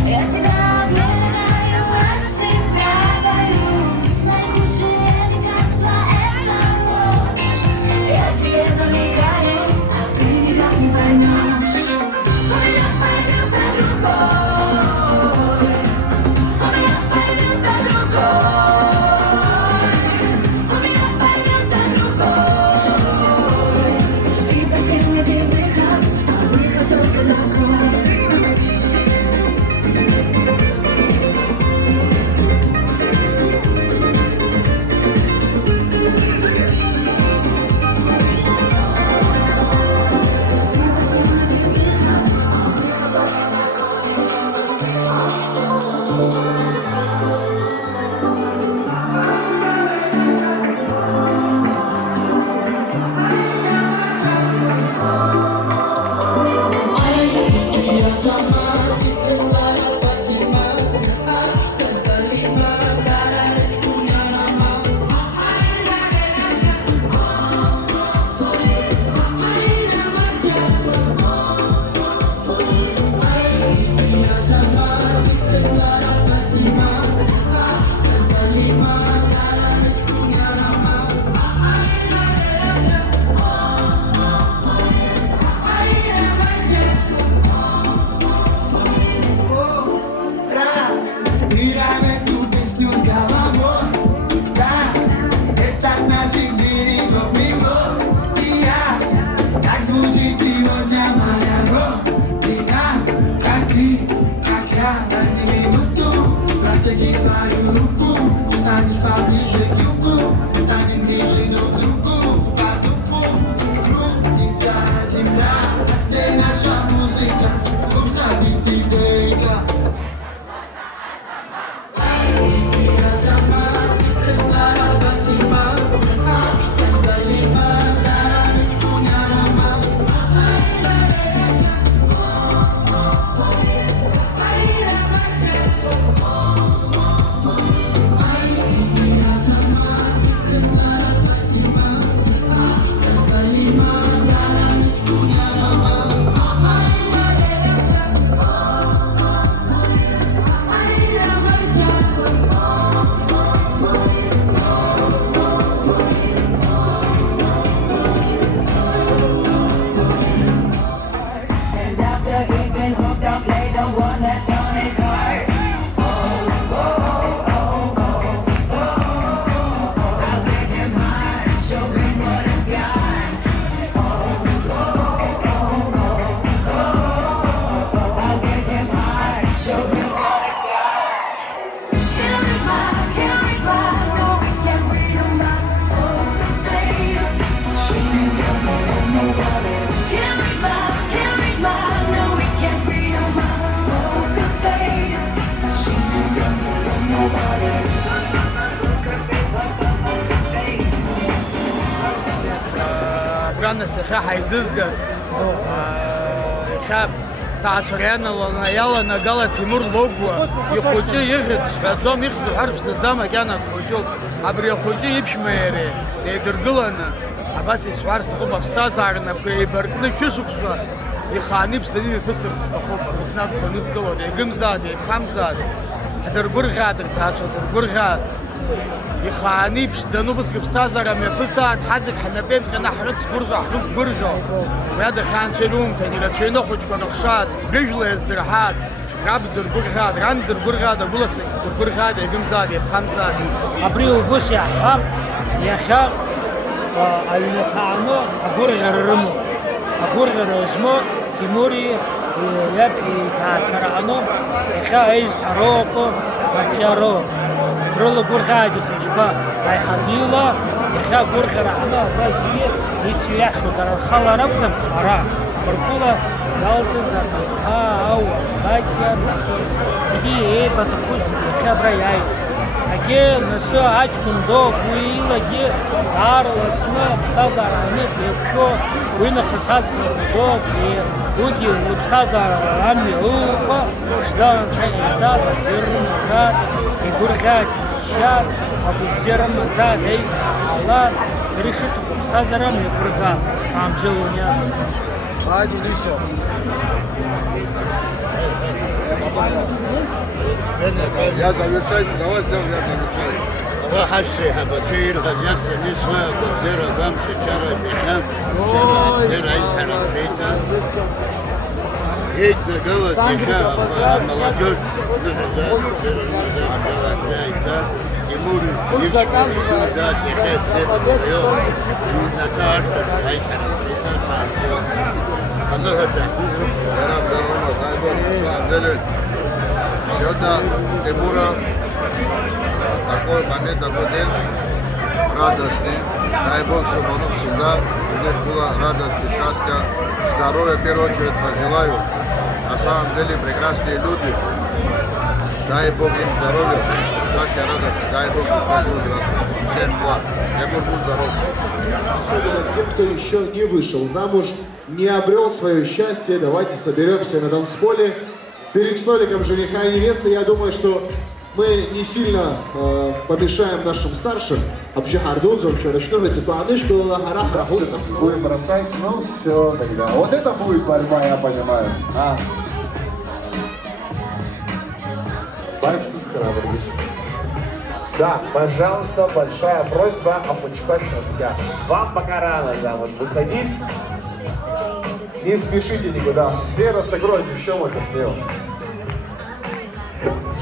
Я тебя обменяю, про себя боюсь. Наихудшее лекарство — это ложь. Я тебе намекаю, а ты никак не поймешь. У меня появился другой. У меня появился другой. У меня появился другой. И просил мне тебе выход, а выход только такой. Играем эту песню с головой. Да, это с наших берегов мелодия. Так звучит сегодня моя родина. Как ты, как я, дай мне минуту. Протяни свою руку, станешь поближе к югу. Мы станем ближе друг к другу. По духу крутится земля. Если наша музыка, звук забитый века. And after he's been hooked, I'll play the one that's on his heart. I'll get him high, show him what I've got. I'll get him high, show him what I've got. Can't reply, no, we can't read him out. Face, she's gonna let nobody. Can't reply, no, we can't read him out. Good face, she's gonna let nobody. Брана сеха хайзызгаз. Хаб таацуряна ланаяла нагала Тимур Логуа. Ихучи ихит, схазом ихт харфта зама кана хучу. Абри хучи ипшмере. Эдергулана. Абаси сварс тхуба абстазарна бгейберкны фишуксва. Иханибс дани писр стахуба. Снак санызгало. Эгымзад, эгхамзад. Дыргургад, дыргургад. يخانيبش ذنوبس كبستازر من بسات حدك حنبين كنا حرتس برجع حروب برجع وهذا خان شلوم تاني لا شيء نخرج كنا خشاد رجل يزدرحات راب دربرغاد ران دربرغاد أقولس دربرغاد يقوم زاد يبخم زاد أبريو بوس يا حام يا شاب المقامو أبرغ الرمو أبرغ الرزمو تيموري يبقي تاثرانو إخا إيز حروقو بچارو رولو برغادي خشبا هاي حديلا إخا برغ رعنا بازي يتسيح شو در الخلا ربزم أرا بركولا يالتزا أو باجر تجي إيه بتخوز إخا براي أكيد نسوا أجكم دوك ويلا جي دار الاسماء تقدر عنك يبشو وين خصاص دوك وجي وتصدر عمي هو شلون شيء يزاد يرمي يقول غاد شاب абузерам за дей Алла решит сазарам не прыга там желуня. Hadi Liso. Я завершаю, давай я завершаю. وحشي حبتير قد يسر نسوة قد زير قام شجرة بيتام شجرة زير عيش حرفيتا يجد قوة جيكا ملاجوش نحزات زير المزاج قوة جايتا يمور يمشي ذات يحيط زير اليوم إنك عشتك عيش حرفيتا الله يسعدك يا رب يا رب сегодня Тимура такой момент, такой день радостный. Дай Бог, чтобы он всегда у них было радость и счастье, здоровья в первую очередь пожелаю. На самом деле прекрасные люди. Дай Бог им здоровья, счастья, радости. Дай Бог, пускай будет здравствует. Всем благ. Дай Бог будь здоров. Особенно тем, кто еще не вышел замуж, не обрел свое счастье. Давайте соберемся на танцполе. Перед столиком жениха и невесты, я думаю, что мы не сильно помешаем нашим старшим. Будем бросать, ну все тогда. Вот это будет борьба, я понимаю. Да, пожалуйста, большая просьба опускать носка. Вам пока рано замуж выходить. Не спешите никуда. Все разогройте, в чем это дело.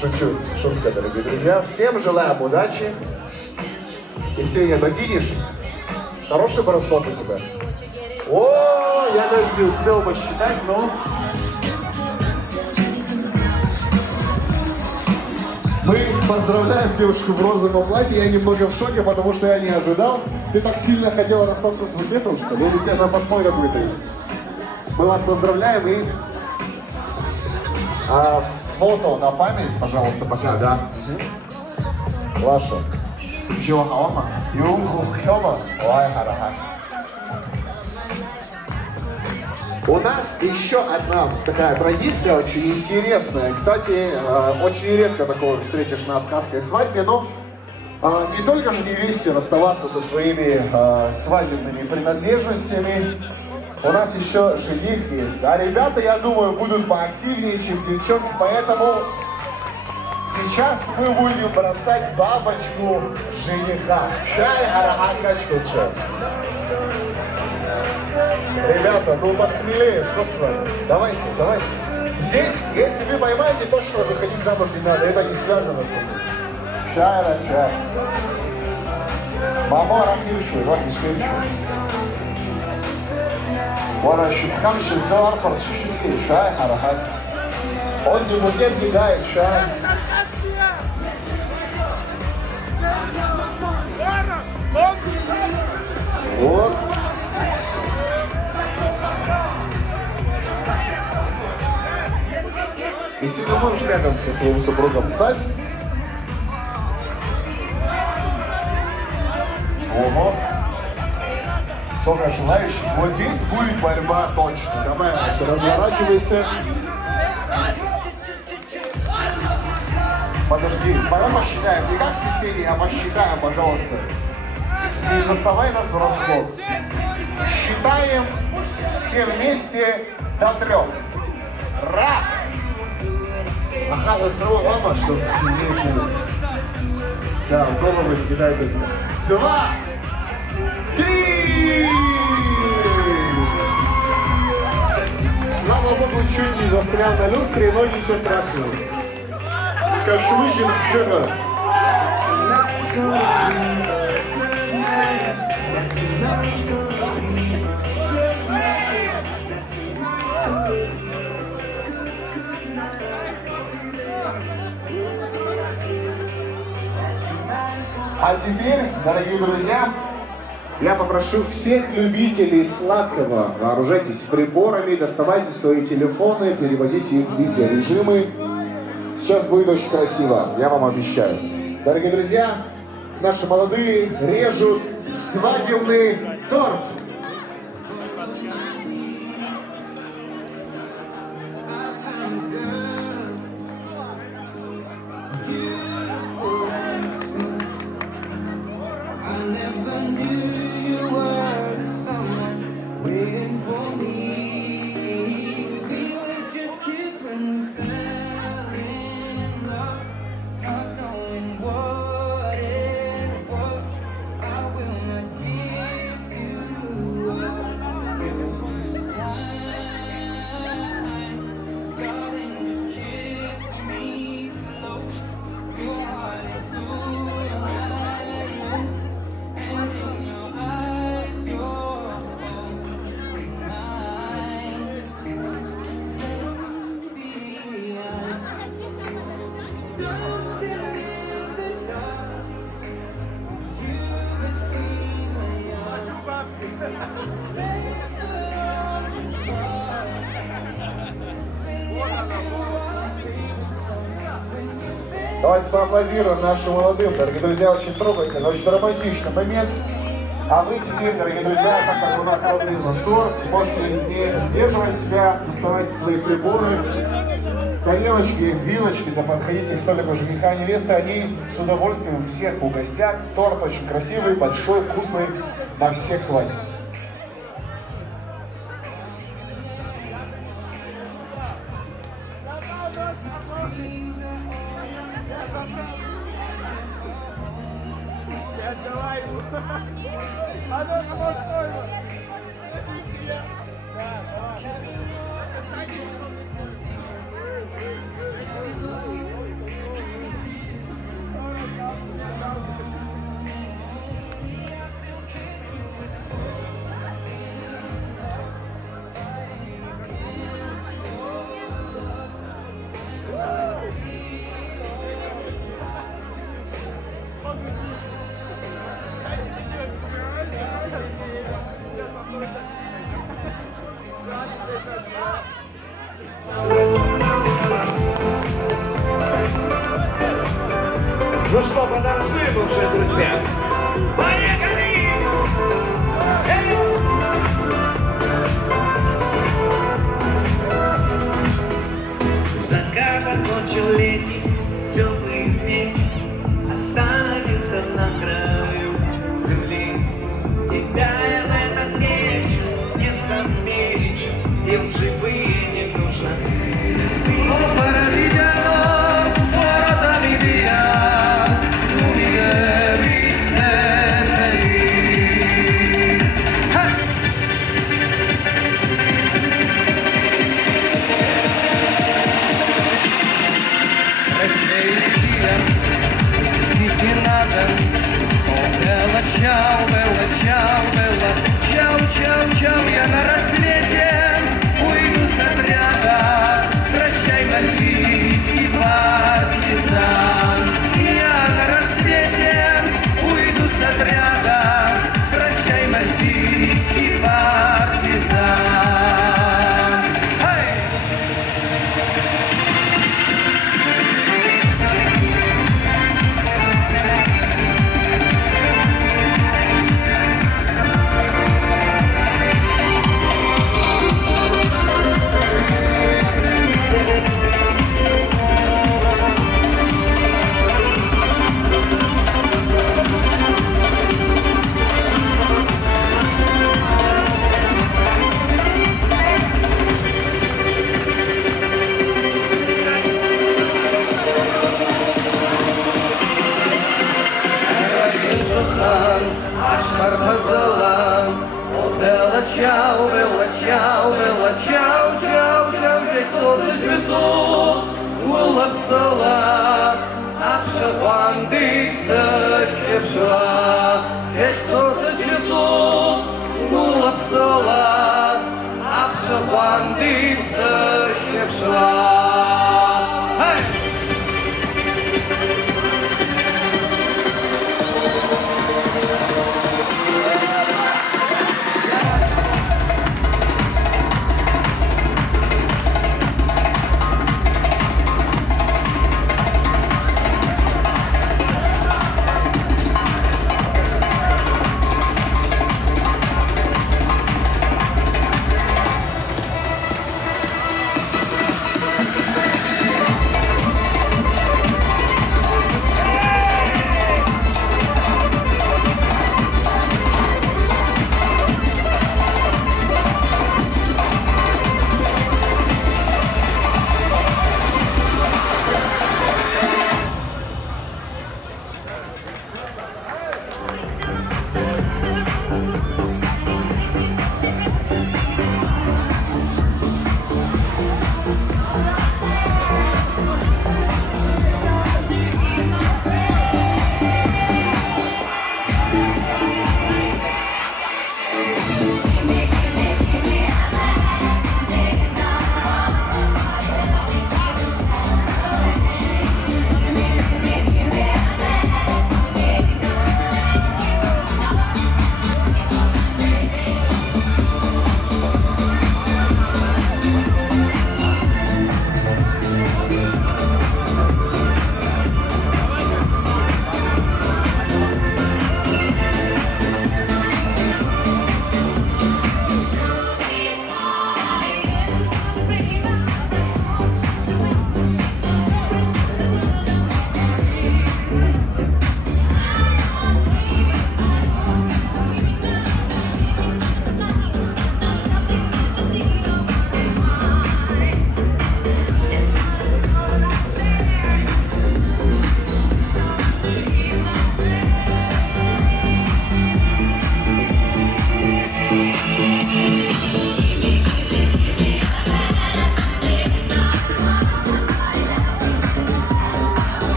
Шучу, шутка, дорогие друзья. Всем желаем удачи. Есения, докинешь? Хороший бросок у тебя. О, я даже не успел посчитать, но... Мы поздравляем девушку в розовом платье. Я немного в шоке, потому что я не ожидал. Ты так сильно хотела расстаться с букетом, что ли? Или у тебя запасной какой-то есть? Мы вас поздравляем и фото на память, пожалуйста, пока, да? Ваше. У нас еще одна такая традиция очень интересная. Кстати, очень редко такого встретишь на кавказской свадьбе, но не только же невесте расставаться со своими свадебными принадлежностями. У нас еще жених есть. А ребята, я думаю, будут поактивнее, чем девчонки. Поэтому сейчас мы будем бросать бабочку жениха. Чай, арахакачку, чай. Ребята, ну посмелее, что с вами? Давайте, давайте. Здесь, если вы поймаете, точно выходить замуж не надо. Это не связано с этим. Чай, чай. Мама, арахиршу, арахиршу. وانا شبخم شلزو ارقص شو شاي حركات عندي مدير قايد شاي вот. Если ты можешь рядом со своим супругом встать. Ого. Сколько желающих. Вот здесь будет борьба точно. Давай, Маша, разворачивайся. Подожди, давай посчитаем. Не как соседи, а посчитаем, пожалуйста. Не заставай нас врасплох. Считаем все вместе до 3. Раз. Ага, сразу мама, чтобы сильнее было. Да, головы кидай только. 2. 3! Слава Богу, чуть не застрял на люстре, но ничего страшного. Кашвыжин вчера. А теперь, дорогие друзья, я попрошу всех любителей сладкого, вооружайтесь приборами, доставайте свои телефоны, переводите их в видеорежимы. Сейчас будет очень красиво, я вам обещаю. Дорогие друзья, наши молодые режут свадебный торт. knew you were the someone waiting for me. 'Cause we were just kids when we fell in love, not knowing what it was. I will not give you up this time, darling. Just kiss me slow. Your heart is so light, and in your eyes you're holding mine. Baby, don't sit in the dark. You between my arms, barefoot on the grass, listening to our favorite song. When you say Давайте поаплодируем нашим молодым, дорогие друзья, очень трогательный, очень романтичный момент. А вы теперь, дорогие друзья, так как у нас разрезан торт, можете не сдерживать себя, доставайте свои приборы, тарелочки, вилочки, да подходите к столику жениха и невесты, они с удовольствием всех угостят. Торт очень красивый, большой, вкусный, на всех хватит. Ну что, потанцуем уже, друзья? Поехали! Закат окончил летний теплый вечер, остановился на краю земли. Тебя я в этот вечер не замечу, и лживые не нужно слезы. Чау-чау-чау, я на рассвете уйду с отряда. Прощай, мальтийский партизан. Я на рассвете уйду с отряда. Прощай, мальтийский партизан. Эй! Чау, бела, чау, чау, чау, пятьсот, улыбсала, обшивандыца, хепшла, пятьсот, улыбсала, обшивандыца, хепшла.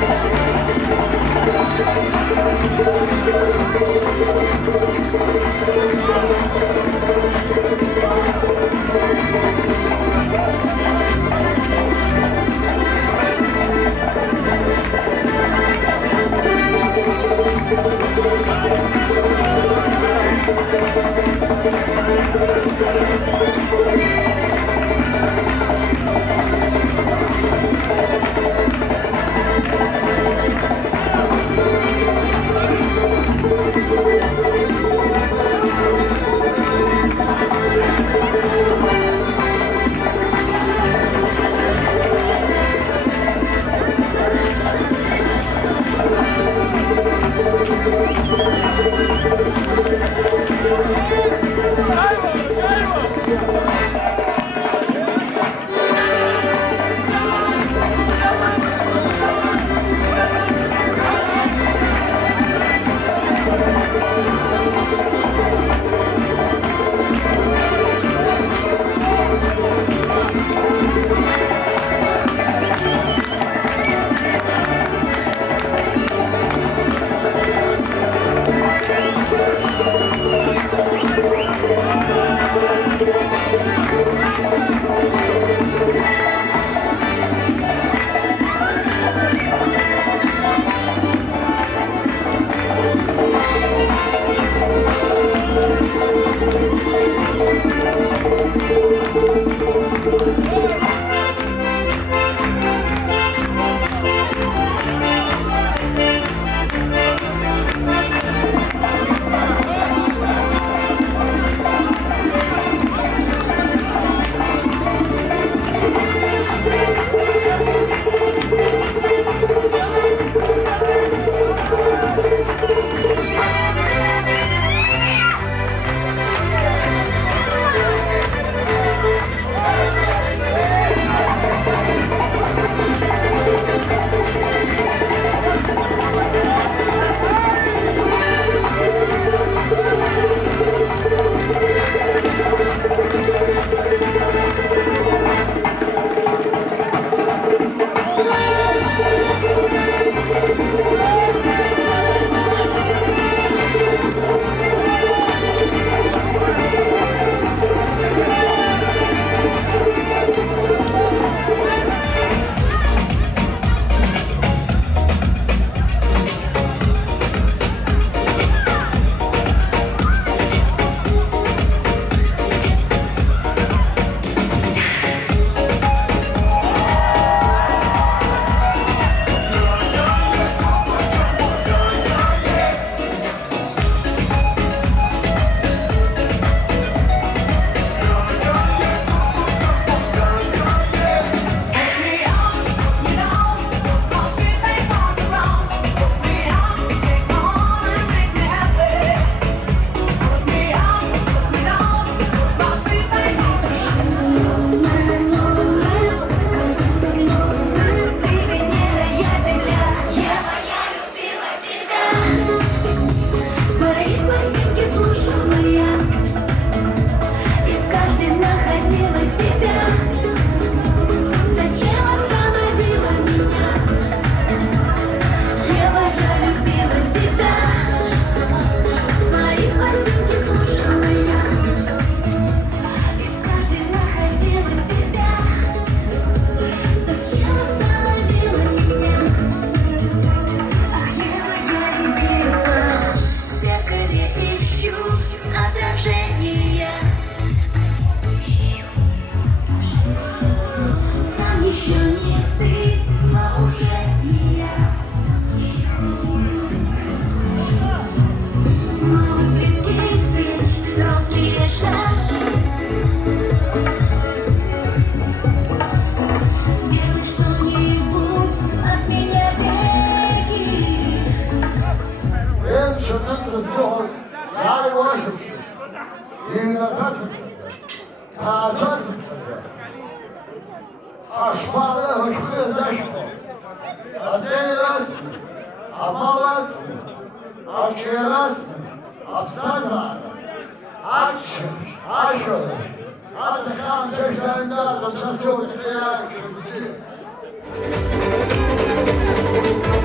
Thank you.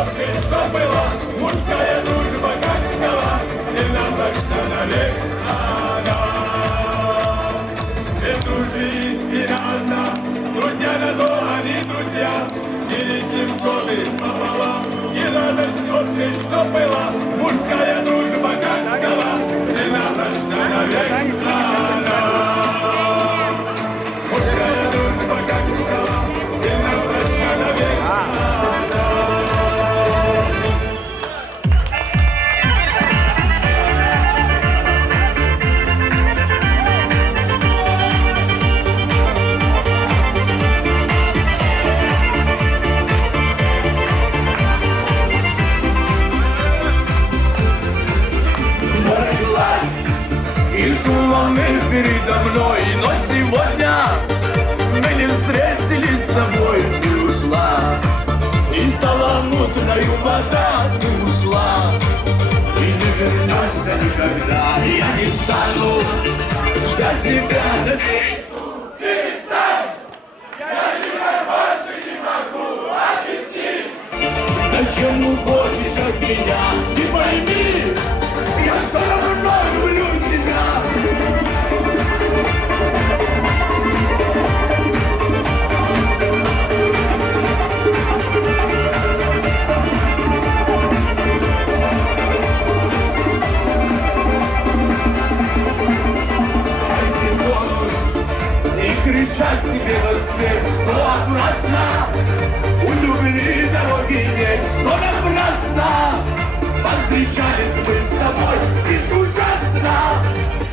забывший, что была. Мужская дружба, как скала, сильна точно навек она. Ведь дружбе истина одна, друзья на то они друзья. Великие взгоды пополам, и радость общей, что была. Мужская дружба, как скала, сильна точно навек она. Мужская дружба, как скала, сильна точно навек она. И шумом передо мной, но сегодня мы не встретились с тобой, ты ушла. И стала мутною вода, ты ушла. И не вернешься никогда, я не стану ждать тебя за берегу. Перестань, я тебя больше не могу объяснить. Зачем уходишь от меня, ты пойми, я все равно люблю тебя. И кричать себе во свет, что аккуратно, у любви дороги нет, что напрасно. Повстречались мы с тобой, жизнь ужасна.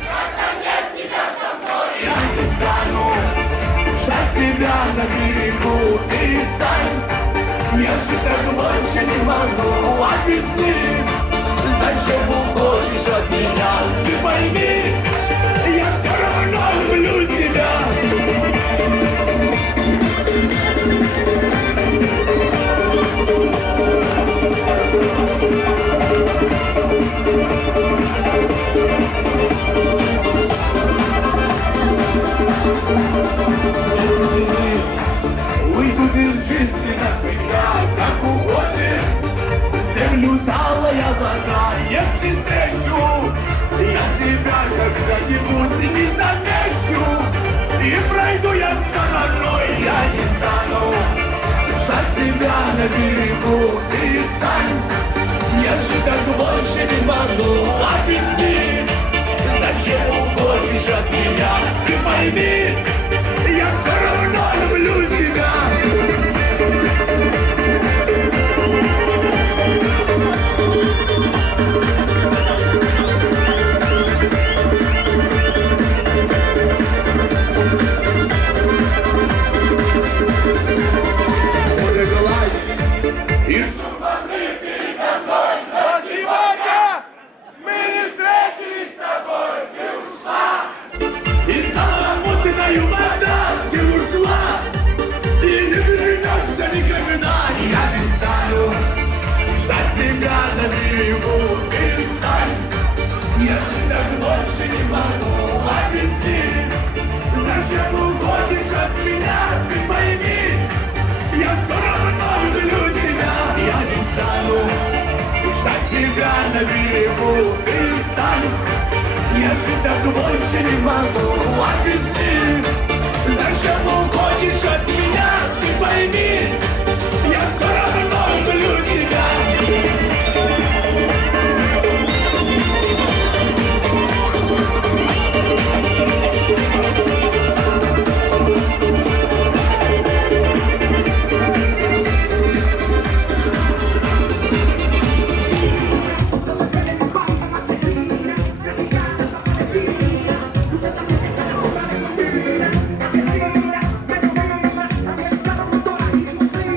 Когда нет тебя со мной, я не стану ждать тебя на берегу. Перестань, я же так больше не могу. Объясни, зачем уходишь от меня? Ты пойми, я все равно люблю тебя. Уйдут из жизни навсегда, как уходит в землю талая вода. Если встречу я тебя когда-нибудь не замечу, и пройду я стороной, я не стану ждать тебя на берегу. Перестань, я же так больше не могу. Объясни, зачем уходишь от меня? Ты пойми, я все равно люблю тебя. И шуманы передо мной, но сегодня мы не встретились с тобой, ты ушла. И стала мутною вода, ты ушла. И не вернешься никогда, я не стану ждать тебя на берегу. Перестань, я же так больше не могу. Объясни, зачем уходишь от меня? Ты пойми, я все равно люблю тебя. Я не стану ждать тебя на берегу. Перестань, я же так больше не могу. Объясни, зачем уходишь от меня? Ты пойми, я все равно люблю тебя. Você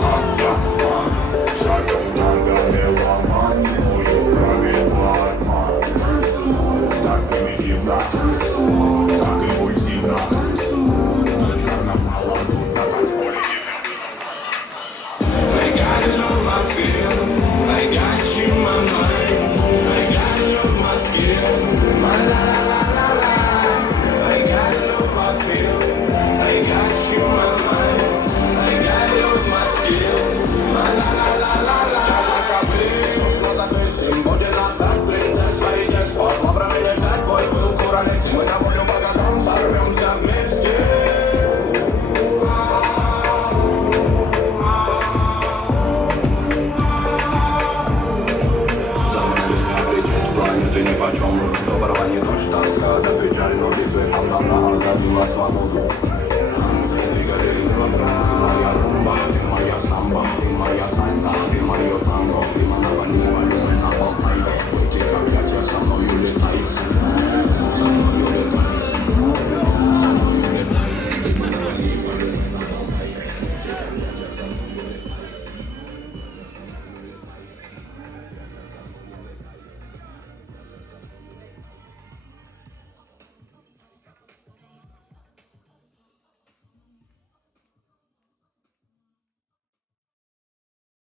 Ага.